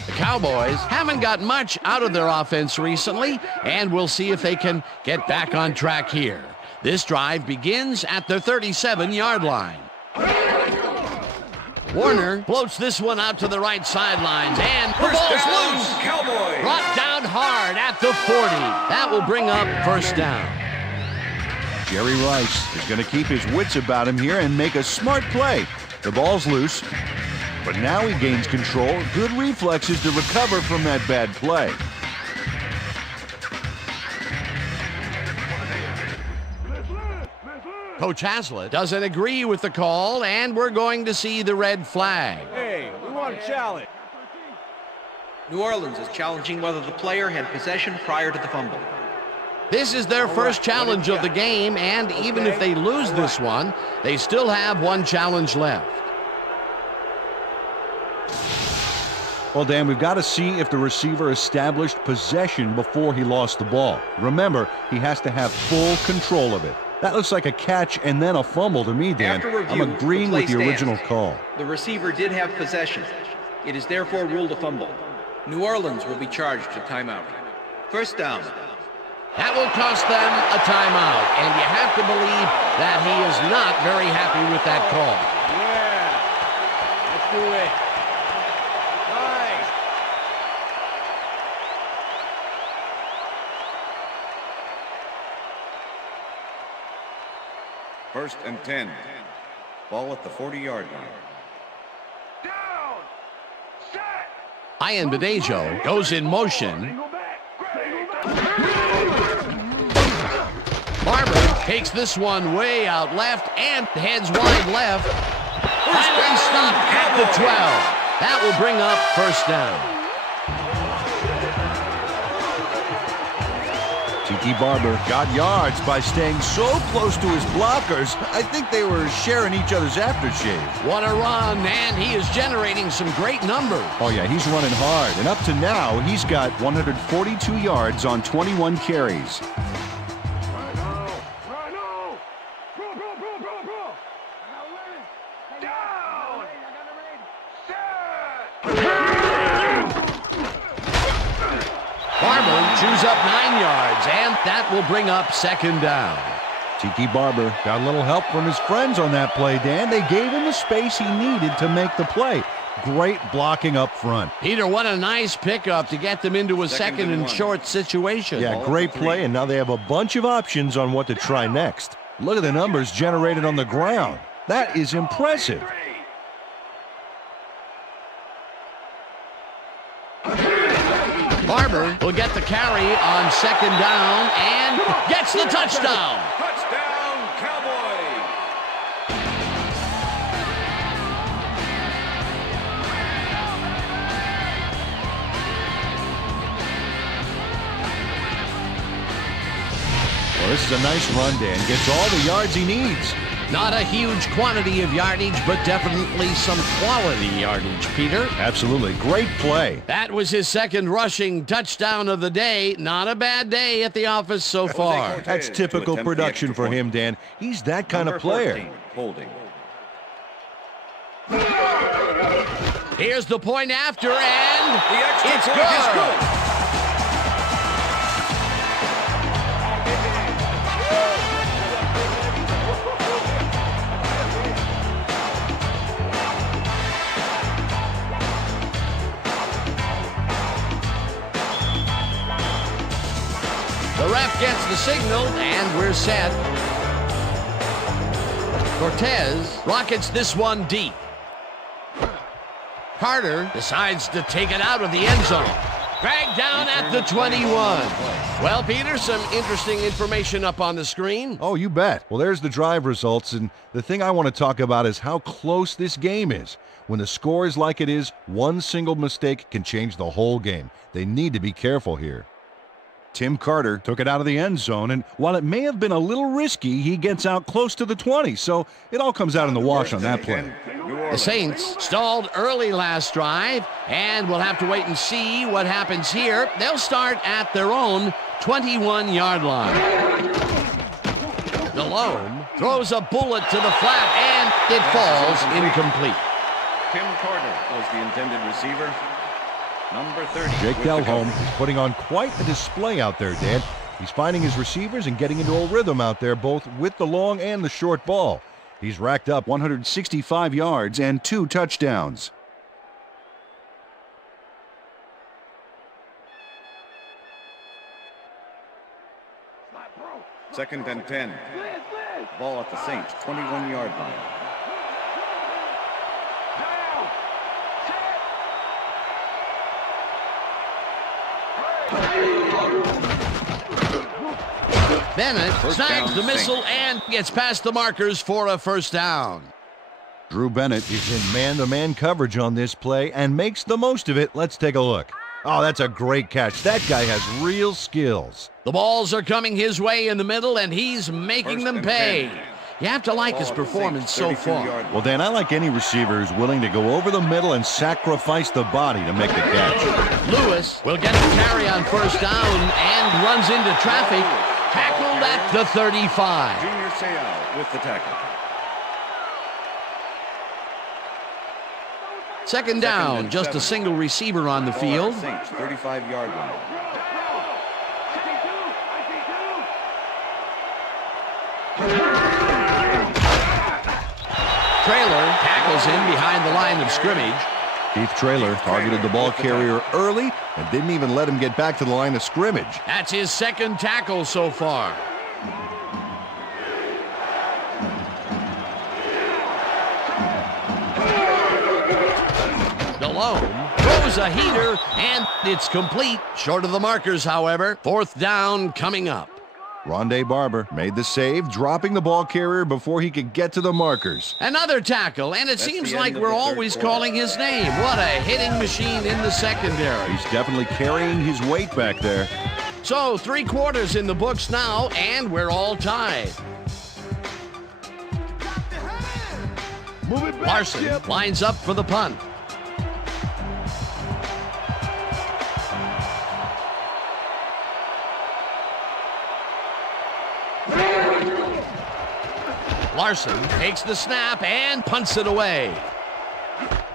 The Cowboys haven't got much out of their offense recently, and we'll see if they can get back on track here. This drive begins at their 37-yard line. Warner floats this one out to the right sidelines, and the ball's loose. Cowboys. Brought down hard at the 40. That will bring up first down. Jerry Rice is going to keep his wits about him here and make a smart play. The ball's loose, but now he gains control. Good reflexes to recover from that bad play. Coach Haslett doesn't agree with the call, and we're going to see the red flag. Hey, we want a challenge. New Orleans is challenging whether the player had possession prior to the fumble. This is their first challenge of the game, and even if they lose this one, they still have one challenge left. Well, Dan, we've got to see if the receiver established possession before he lost the ball. Remember, he has to have full control of it. That looks like a catch and then a fumble to me, Dan. After review, I'm agreeing the play with the stands. original call. The receiver did have possession. It is therefore ruled a fumble. New Orleans will be charged a timeout. First down. That will cost them a timeout, and you have to believe that he is not very happy with that call. Yeah. Let's do it. Nice. First and 10. Ball at the 40-yard line. Down. Ian Badejo goes in motion. Barber takes this one way out left and heads wide left. Finally stopped at the 12. That will bring up first down. Tiki Barber got yards by staying so close to his blockers. I think they were sharing each other's aftershave. What a run, and he is generating some great numbers. Oh, yeah, he's running hard. And up to now, he's got 142 yards on 21 carries. Barber chews up 9 yards, and that will bring up second down. Tiki Barber got a little help from his friends on that play, Dan. They gave him the space he needed to make the play. Great blocking up front. Peter, what a nice pickup to get them into a second and short situation. Yeah, great play, and now they have a bunch of options on what to try next. Look at the numbers generated on the ground. That is impressive. Barber will get the carry on second down and gets the touchdown. Touchdown, Cowboys! Well, this is a nice run, Dan. Gets all the yards he needs. Not a huge quantity of yardage, but definitely some quality yardage, Peter. Absolutely. Great play. That was his second rushing touchdown of the day. Not a bad day at the office so far. That's typical production for him, Dan. He's that kind of player. Holding. Here's the point after, and The extra it's point good. is good. The ref gets the signal, and we're set. Cortez rockets this one deep. Carter decides to take it out of the end zone. Dragged down at the 21. Well, Peter, some interesting information up on the screen. Oh, you bet. Well, there's the drive results, and the thing I want to talk about is how close this game is. When the score is like it is, one single mistake can change the whole game. They need to be careful here. Tim Carter took it out of the end zone, and while it may have been a little risky, he gets out close to the 20, so it all comes out in the wash on that play. The Saints stalled early last drive, and we'll have to wait and see what happens here. They'll start at their own 21-yard line. Delhomme throws a bullet to the flat, and it falls incomplete. Tim Carter was the intended receiver. Number 30. Jake Delhomme is putting on quite a display out there, Dan. He's finding his receivers and getting into a rhythm out there, both with the long and the short ball. He's racked up 165 yards and 2 touchdowns. Second and 10. Ball at the Saints, 21-yard line. Bennett snags the missile and gets past the markers for a first down. Drew Bennett is in man-to-man coverage on this play and makes the most of it. Let's take a look. Oh, that's a great catch. That guy has real skills. The balls are coming his way in the middle, and he's making them pay. You have to like his performance so far. Well, Dan, I like any receiver who's willing to go over the middle and sacrifice the body to make the catch. Lewis will get the carry on first down and runs into traffic. Tackled at the 35. Junior Seau with the tackle. Second down, just a single receiver on the field. Saints, 35-yard line. Traylor tackles him behind the line of scrimmage. Keith Traylor targeted the ball carrier early and didn't even let him get back to the line of scrimmage. That's his second tackle so far. Delhomme throws a heater, and it's complete. Short of the markers, however. 4th down coming up. Rondé Barber made the save, dropping the ball carrier before he could get to the markers. Another tackle, and it seems like we're always calling his name. What a hitting machine in the secondary. He's definitely carrying his weight back there. So 3 quarters in the books now, and we're all tied. Larson lines up for the punt. Larson takes the snap and punts it away.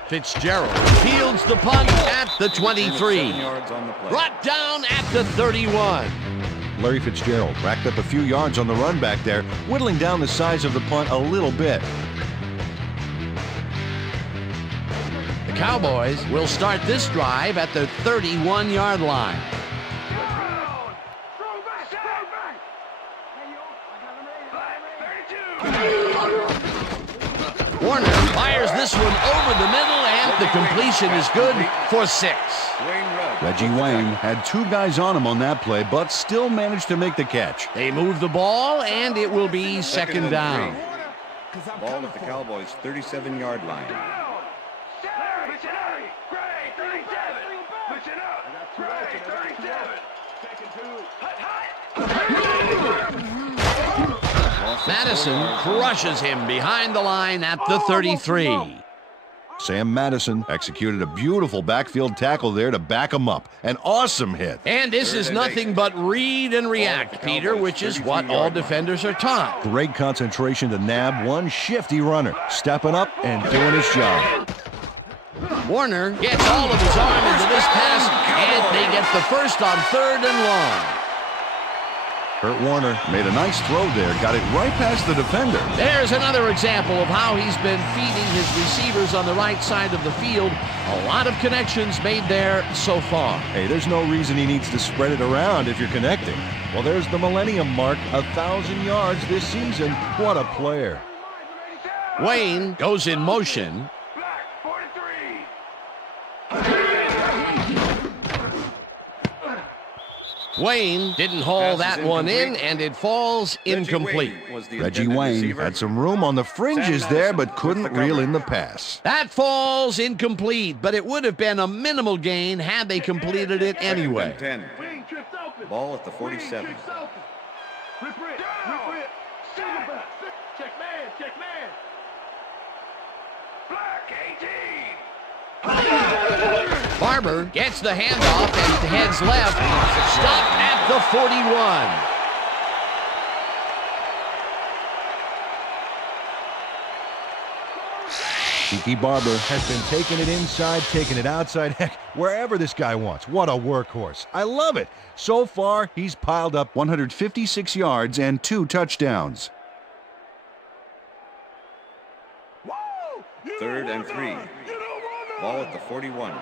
Fitzgerald fields the punt at the 23. Brought down at the 31. Larry Fitzgerald racked up a few yards on the run back there, whittling down the size of the punt a little bit. The Cowboys will start this drive at the 31-yard line. Warner fires this one over the middle, and the completion is good for 6. Reggie Wayne had 2 guys on him on that play, but still managed to make the catch. They move the ball, and it will be 2nd down. Ball at the Cowboys' 37-yard line. Madison crushes him behind the line at the 33. Sam Madison executed a beautiful backfield tackle there to back him up. An awesome hit. And this is nothing but read and react, Peter, which is what all defenders are taught. Great concentration to nab one shifty runner, stepping up and doing his job. Warner gets all of his arm into this pass, and they get the first on 3rd and long. Kurt Warner made a nice throw there, got it right past the defender. There's another example of how he's been feeding his receivers on the right side of the field. A lot of connections made there so far. Hey, there's no reason he needs to spread it around if you're connecting. Well, there's the millennium mark, 1,000 yards this season. What a player. Wayne goes in motion. Wayne didn't haul that one in, and it falls incomplete. Reggie Wayne had some room on the fringes there, but couldn't reel in the pass. That falls incomplete, but it would have been a minimal gain had they completed it anyway. Ball at the 47. Barber gets the handoff and heads left. Stopped at the 41. Tiki Barber has been taking it inside, taking it outside, heck, wherever this guy wants. What a workhorse. I love it. So far, he's piled up 156 yards and 2 touchdowns. 3rd and 3. Ball at the 41.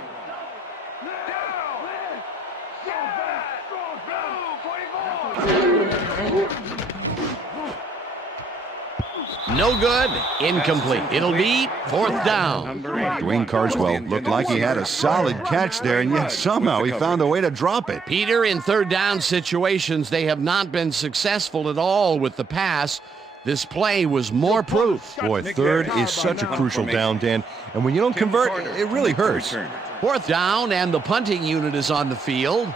No good. Incomplete. It'll be 4th down. Dwayne Carswell looked like he had a solid catch there, and yet somehow he found a way to drop it. Peter, in 3rd down situations, they have not been successful at all with the pass. This play was more proof. Boy, 3rd is such a crucial down, Dan, and when you don't convert, it really hurts. 4th down, and the punting unit is on the field.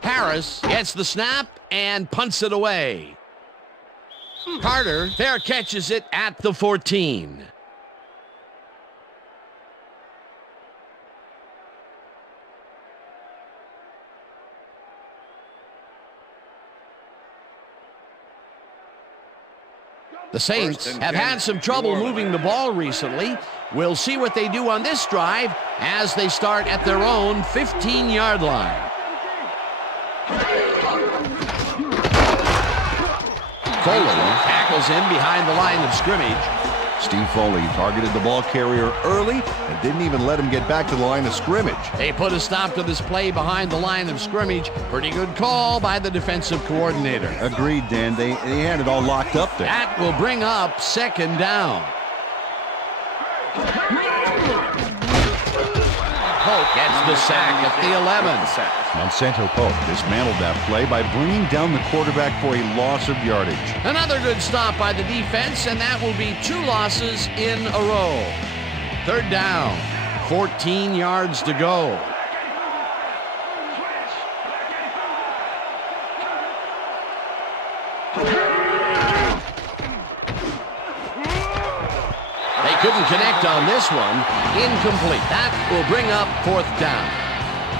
Harris gets the snap and punts it away. Carter fair catches it at the 14. The Saints have had some trouble moving the ball recently. We'll see what they do on this drive as they start at their own 15-yard line. Foley tackles him behind the line of scrimmage. Steve Foley targeted the ball carrier early and didn't even let him get back to the line of scrimmage. They put a stop to this play behind the line of scrimmage. Pretty good call by the defensive coordinator. Agreed, Dan. They had it all locked up there. That will bring up 2nd down. Pope gets the sack at the 11. Monsanto Pope dismantled that play by bringing down the quarterback for a loss of yardage. Another good stop by the defense, and that will be 2 losses in a row. Third down, 14 yards to go. They couldn't connect on this one. Incomplete. That will bring up 4th down.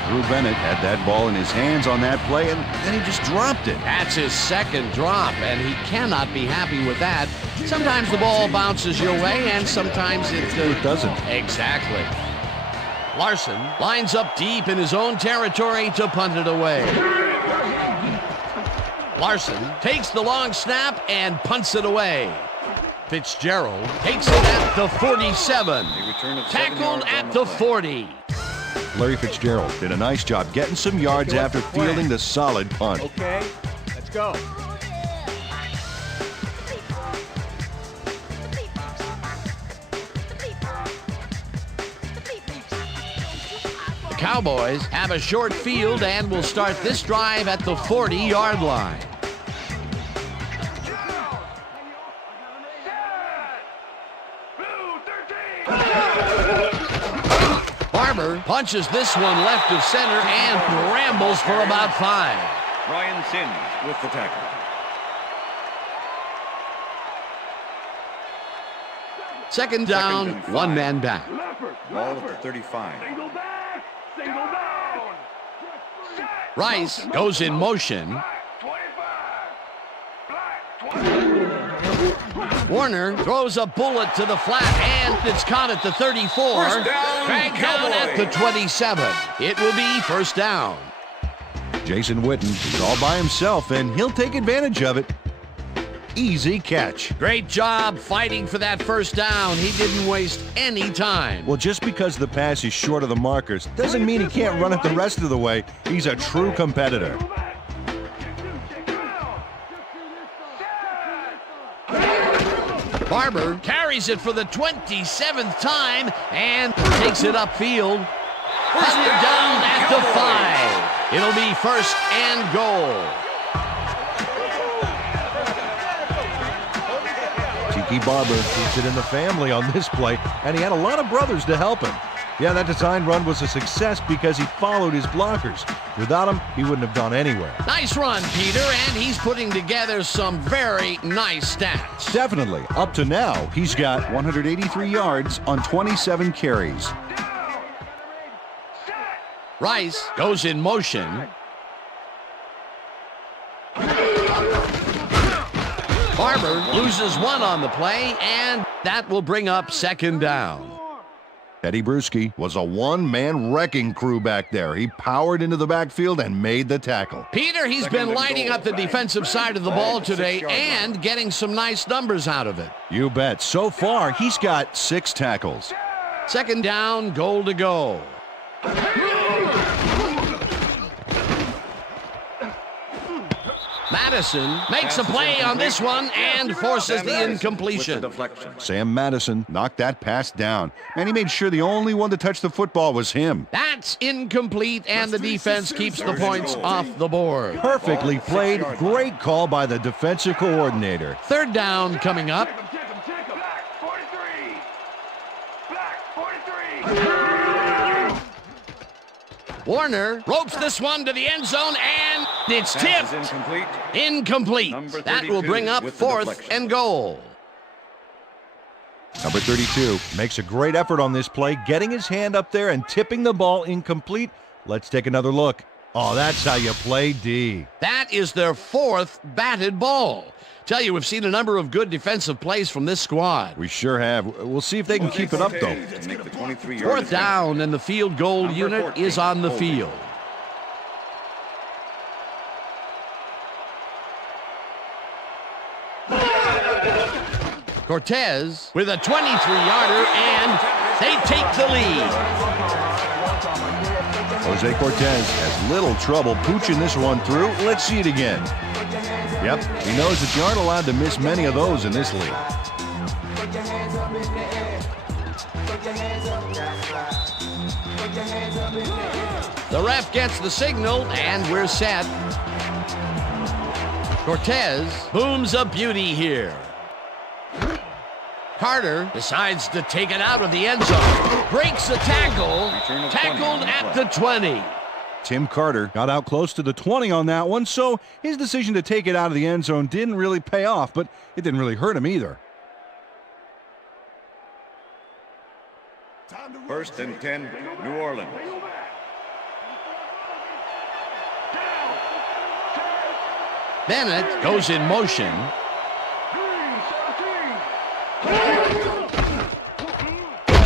Drew Bennett had that ball in his hands on that play, and then he just dropped it. That's his 2nd drop, and he cannot be happy with that. Sometimes the ball bounces your way, and sometimes it doesn't. Exactly. Larson lines up deep in his own territory to punt it away. Larson takes the long snap and punts it away. Fitzgerald takes it at the 47. Tackled at the 40. Larry Fitzgerald did a nice job getting some yards after fielding the solid punt. Okay, let's go. The Cowboys have a short field and will start this drive at the 40-yard line. Barber punches this one left of center and rambles for about 5. Ryan Sims with the tackle. Second down, 1 man back. Ball at the 35. Single back. Single down. Rice goes in motion. 25. Warner throws a bullet to the flat, and it's caught at the 34. First down, Dragged down at the 27. It will be 1st down. Jason Witten is all by himself, and he'll take advantage of it. Easy catch. Great job fighting for that 1st down. He didn't waste any time. Well, just because the pass is short of the markers doesn't mean he can't run it the rest of the way. He's a true competitor. Barber carries it for the 27th time and takes it upfield. Hunted down at the 5. It'll be 1st and goal. Tiki Barber keeps it in the family on this play, and he had a lot of brothers to help him. Yeah, that design run was a success because he followed his blockers. Without him, he wouldn't have gone anywhere. Nice run, Peter, and he's putting together some very nice stats. Definitely. Up to now, he's got 183 yards on 27 carries. Rice goes in motion. Barber loses 1 on the play, and that will bring up 2nd down. Teddy Bruschi was a one-man wrecking crew back there. He powered into the backfield and made the tackle. Peter, he's been lighting up the defensive side of the ball today and getting some nice numbers out of it. You bet. So far, he's got 6 tackles. 2nd down, goal to go. Madison makes a play on this one and forces the incompletion. Sam Madison knocked that pass down, and he made sure the only one to touch the football was him. That's incomplete, and the defense keeps the points off the board. Perfectly played. Great call by the defensive coordinator. 3rd down coming up. Black 43. Black 43. Warner ropes this one to the end zone, and it's tipped. Incomplete. That will bring up 4th and goal. Number 32 makes a great effort on this play, getting his hand up there and tipping the ball incomplete. Let's take another look. Oh, that's how you play D. That is their 4th batted ball. Tell you, we've seen a number of good defensive plays from this squad. We sure have. We'll see if they can keep it up, though. 4th down, and the field goal unit is on the field. Cortez with a 23-yarder, and they take the lead. Jose Cortez has little trouble pooching this one through. Let's see it again. Yep, he knows that you aren't allowed to miss many of those in this league. The ref gets the signal, and we're set. Cortez booms a beauty here. Carter decides to take it out of the end zone. Breaks the tackle. Tackled at the 20. Tim Carter got out close to the 20 on that one, so his decision to take it out of the end zone didn't really pay off, but it didn't really hurt him either. 1st and 10, New Orleans. Bennett goes in motion.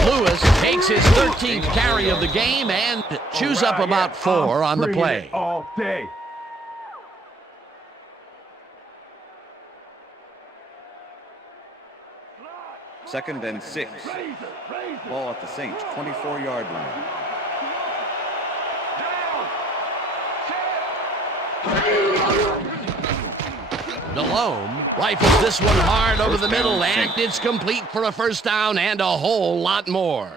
Lewis takes his 13th carry of the game and chews up about 4 on the play. All day. Second and 6. Ball at the Saints' 24-yard line. Delhomme rifles this one hard over the middle, and it's complete for a first down and a whole lot more.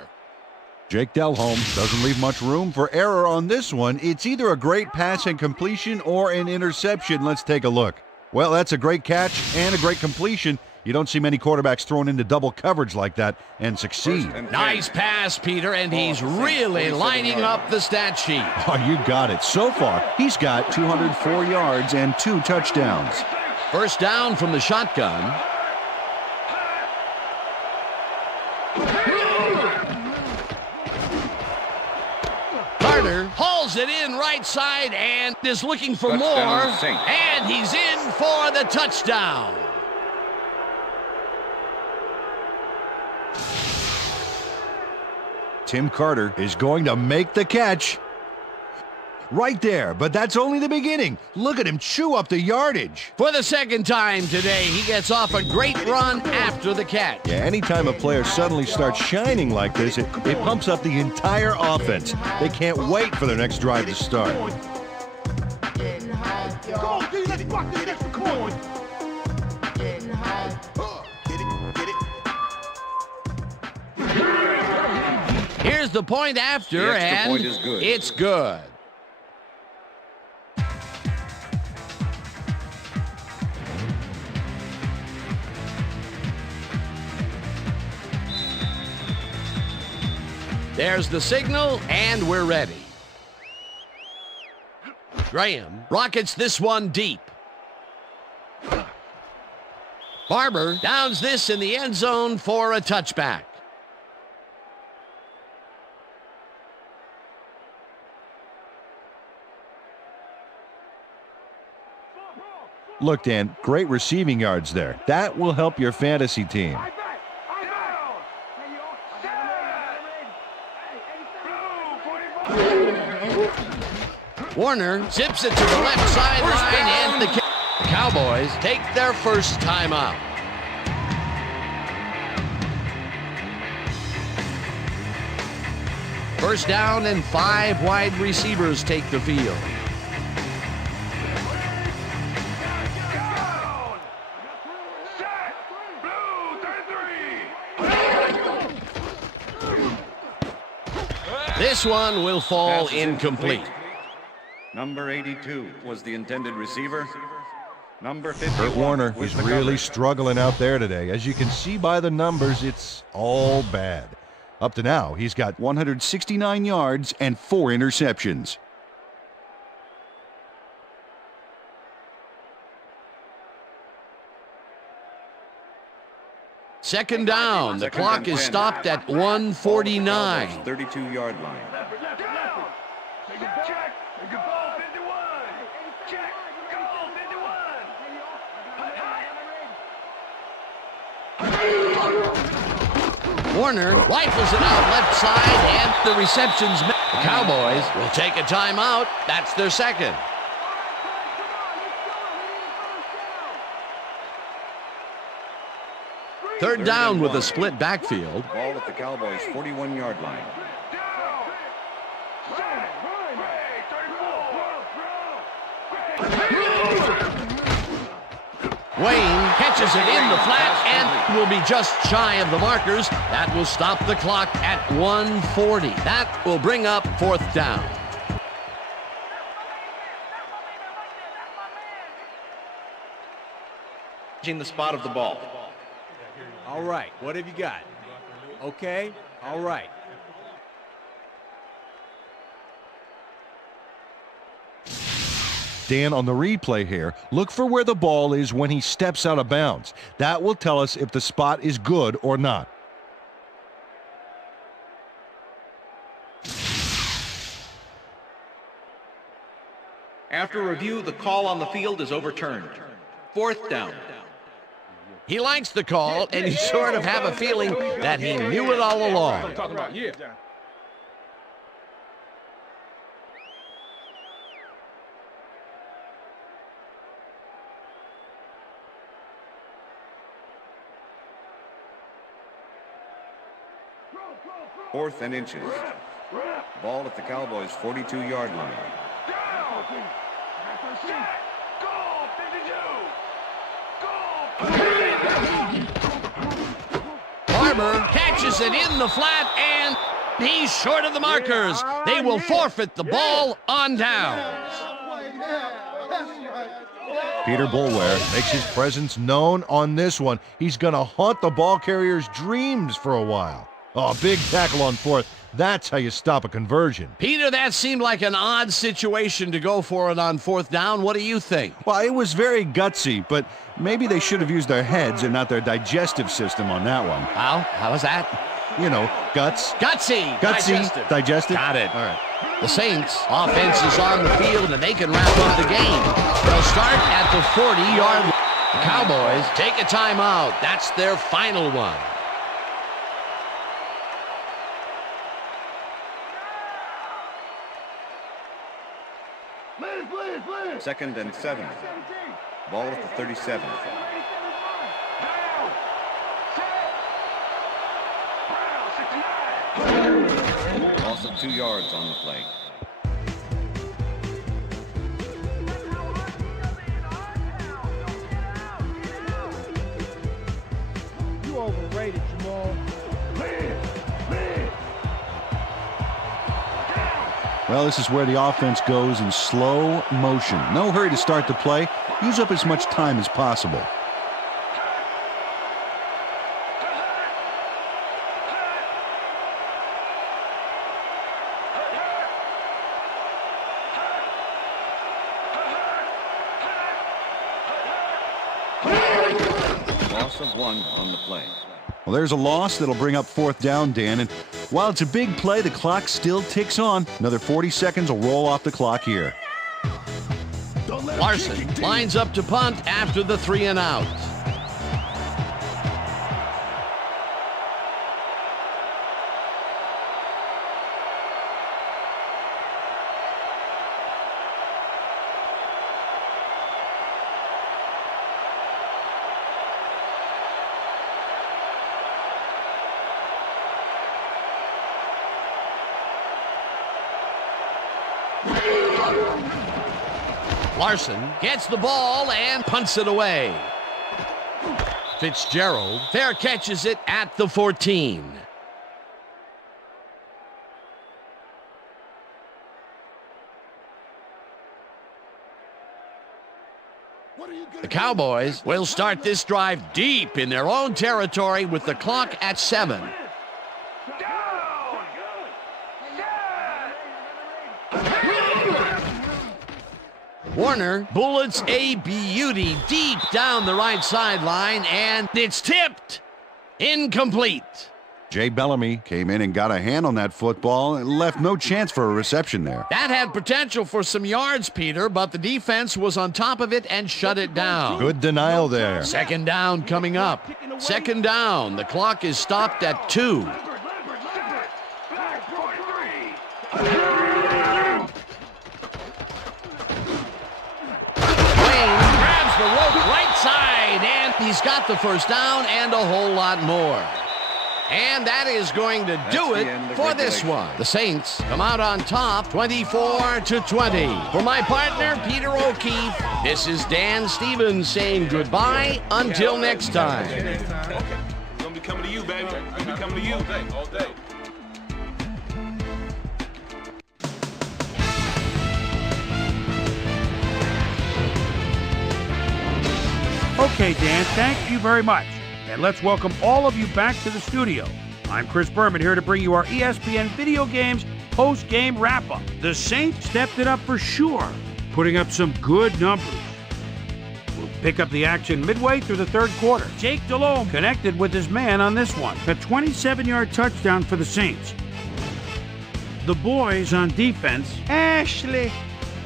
Jake Delhomme doesn't leave much room for error on this one. It's either a great pass and completion or an interception. Let's take a look. Well, that's a great catch and a great completion. You don't see many quarterbacks thrown into double coverage like that and succeed. Nice pass, Peter, and he's really lining up the stat sheet. Oh, you got it. So far, he's got 204 yards and 2 touchdowns. First down from the shotgun. Carter hauls it in right side and is looking for more. And he's in for the touchdown. Tim Carter is going to make the catch. Right there, but that's only the beginning. Look at him chew up the yardage. For the second time today, he gets off a great run after the catch. Yeah, anytime a player suddenly starts shining like this, it pumps up the entire offense. They can't wait for their next drive to start. Come on, D, let's rock this extra coin. Here's the point after, The extra and point is good. It's good. There's the signal, and we're ready. Graham rockets this one deep. Barber downs this in the end zone for a touchback. Look, Dan, great receiving yards there. That will help your fantasy team. Warner zips it to the left sideline, and the Cowboys take their first timeout. First down, and 5 wide receivers take the field. This one will fall incomplete. Number 82 was the intended receiver. Number 50. Kurt Warner is really struggling out there today. As you can see by the numbers, it's all bad. Up to now, he's got 169 yards and 4 interceptions. Second down. The clock is stopped at 1:49. 32-yard line. Warner rifles it out left side, and the reception's made. The Cowboys will take a timeout. That's their second. Third down with a split backfield. Ball at the Cowboys' 41-yard line. Wayne catches it in the flat and will be just shy of the markers. That will stop the clock at 1:40. That will bring up 4th down. The spot of the ball. All right, what have you got? Okay, all right. Dan, on the replay here, look for where the ball is when he steps out of bounds. That will tell us if the spot is good or not. After review, the call on the field is overturned. 4th down. He likes the call, and you sort of have a feeling that he knew it all along. Fourth and inches. Ball at the Cowboys' 42-yard line. Barber catches it in the flat, and he's short of the markers. They will forfeit the ball on downs. Peter Boulware makes his presence known on this one. He's going to haunt the ball carrier's dreams for a while. Oh, big tackle on 4th. That's how you stop a conversion. Peter, that seemed like an odd situation to go for it on 4th down. What do you think? Well, it was very gutsy, but maybe they should have used their heads and not their digestive system on that one. How was that? You know, guts. Gutsy. Digestive. Got it. All right. The Saints offense is on the field, and they can wrap up the game. They'll start at the 40-yard line. The Cowboys take a timeout. That's their final one. Second and 7. Ball at the 37. Loss of 2 yards on the play. You overrated, Jamal. Well, this is where the offense goes in slow motion. No hurry to start the play. Use up as much time as possible. Loss of 1 on the play. Well, there's a loss that'll bring up 4th down, Dan. And while it's a big play, the clock still ticks on. Another 40 seconds will roll off the clock here. Larson lines up to punt after the 3 and out. Larson gets the ball and punts it away. Fitzgerald fair catches it at the 14. The Cowboys will start this drive deep in their own territory with the clock at 7. Warner bullets a beauty deep down the right sideline, and it's tipped. Incomplete. Jay Bellamy came in and got a hand on that football and left no chance for a reception there. That had potential for some yards, Peter, but the defense was on top of it and shut it down. Good denial there. 2nd down coming up. 2nd down. The clock is stopped at 2. The rope right side, and he's got the 1st down and a whole lot more. And that is going to do it for this one. The Saints come out on top, 24-20. For my partner, Peter O'Keefe, this is Dan Stevens saying goodbye until next time. Okay. It's gonna be coming to you, baby. It's gonna be coming to you. All day. Okay, Dan, thank you very much. And let's welcome all of you back to the studio. I'm Chris Berman here to bring you our ESPN Video Games post-game wrap-up. The Saints stepped it up for sure, putting up some good numbers. We'll pick up the action midway through the third quarter. Jake Delhomme connected with his man on this one. A 27-yard touchdown for the Saints. The boys on defense, Ashley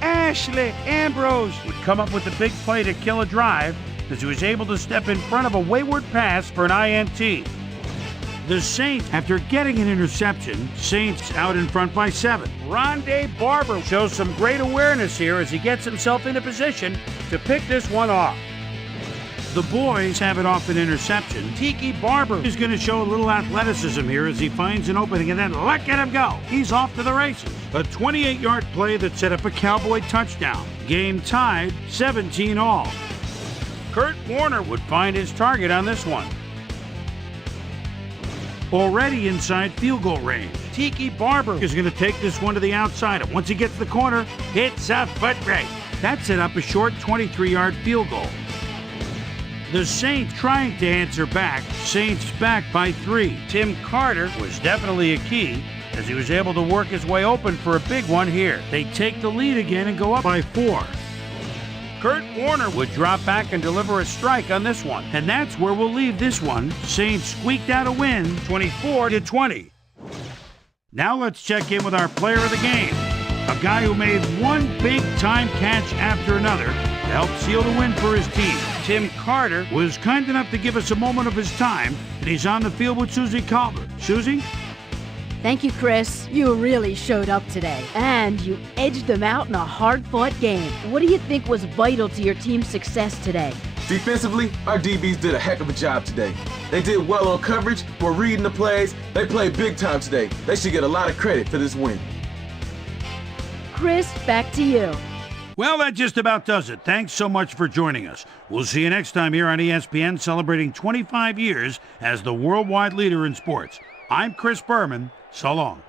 Ambrose, would come up with the big play to kill a drive as he was able to step in front of a wayward pass for an INT. The Saints, after getting an interception, Saints out in front by 7. Rondé Barber shows some great awareness here as he gets himself into position to pick this one off. The boys have it off an interception. Tiki Barber is going to show a little athleticism here as he finds an opening, and then look at him go. He's off to the races. A 28-yard play that set up a Cowboy touchdown. Game tied, 17 all. Kurt Warner would find his target on this one. Already inside field goal range. Tiki Barber is going to take this one to the outside, and once he gets the corner, hits a foot race. That set up a short 23-yard field goal. The Saints trying to answer back. Saints back by 3. Tim Carter was definitely a key as he was able to work his way open for a big one here. They take the lead again and go up by 4. Kurt Warner would drop back and deliver a strike on this one. And that's where we'll leave this one. Saints squeaked out a win, 24-20. Now let's check in with our player of the game. A guy who made one big-time catch after another to help seal the win for his team. Tim Carter was kind enough to give us a moment of his time, and he's on the field with Susie Calvert. Susie? Thank you, Chris. You really showed up today, and you edged them out in a hard-fought game. What do you think was vital to your team's success today? Defensively, our DBs did a heck of a job today. They did well on coverage, were reading the plays. They played big time today. They should get a lot of credit for this win. Chris, back to you. Well, that just about does it. Thanks so much for joining us. We'll see you next time here on ESPN, celebrating 25 years as the worldwide leader in sports. I'm Chris Berman. So long.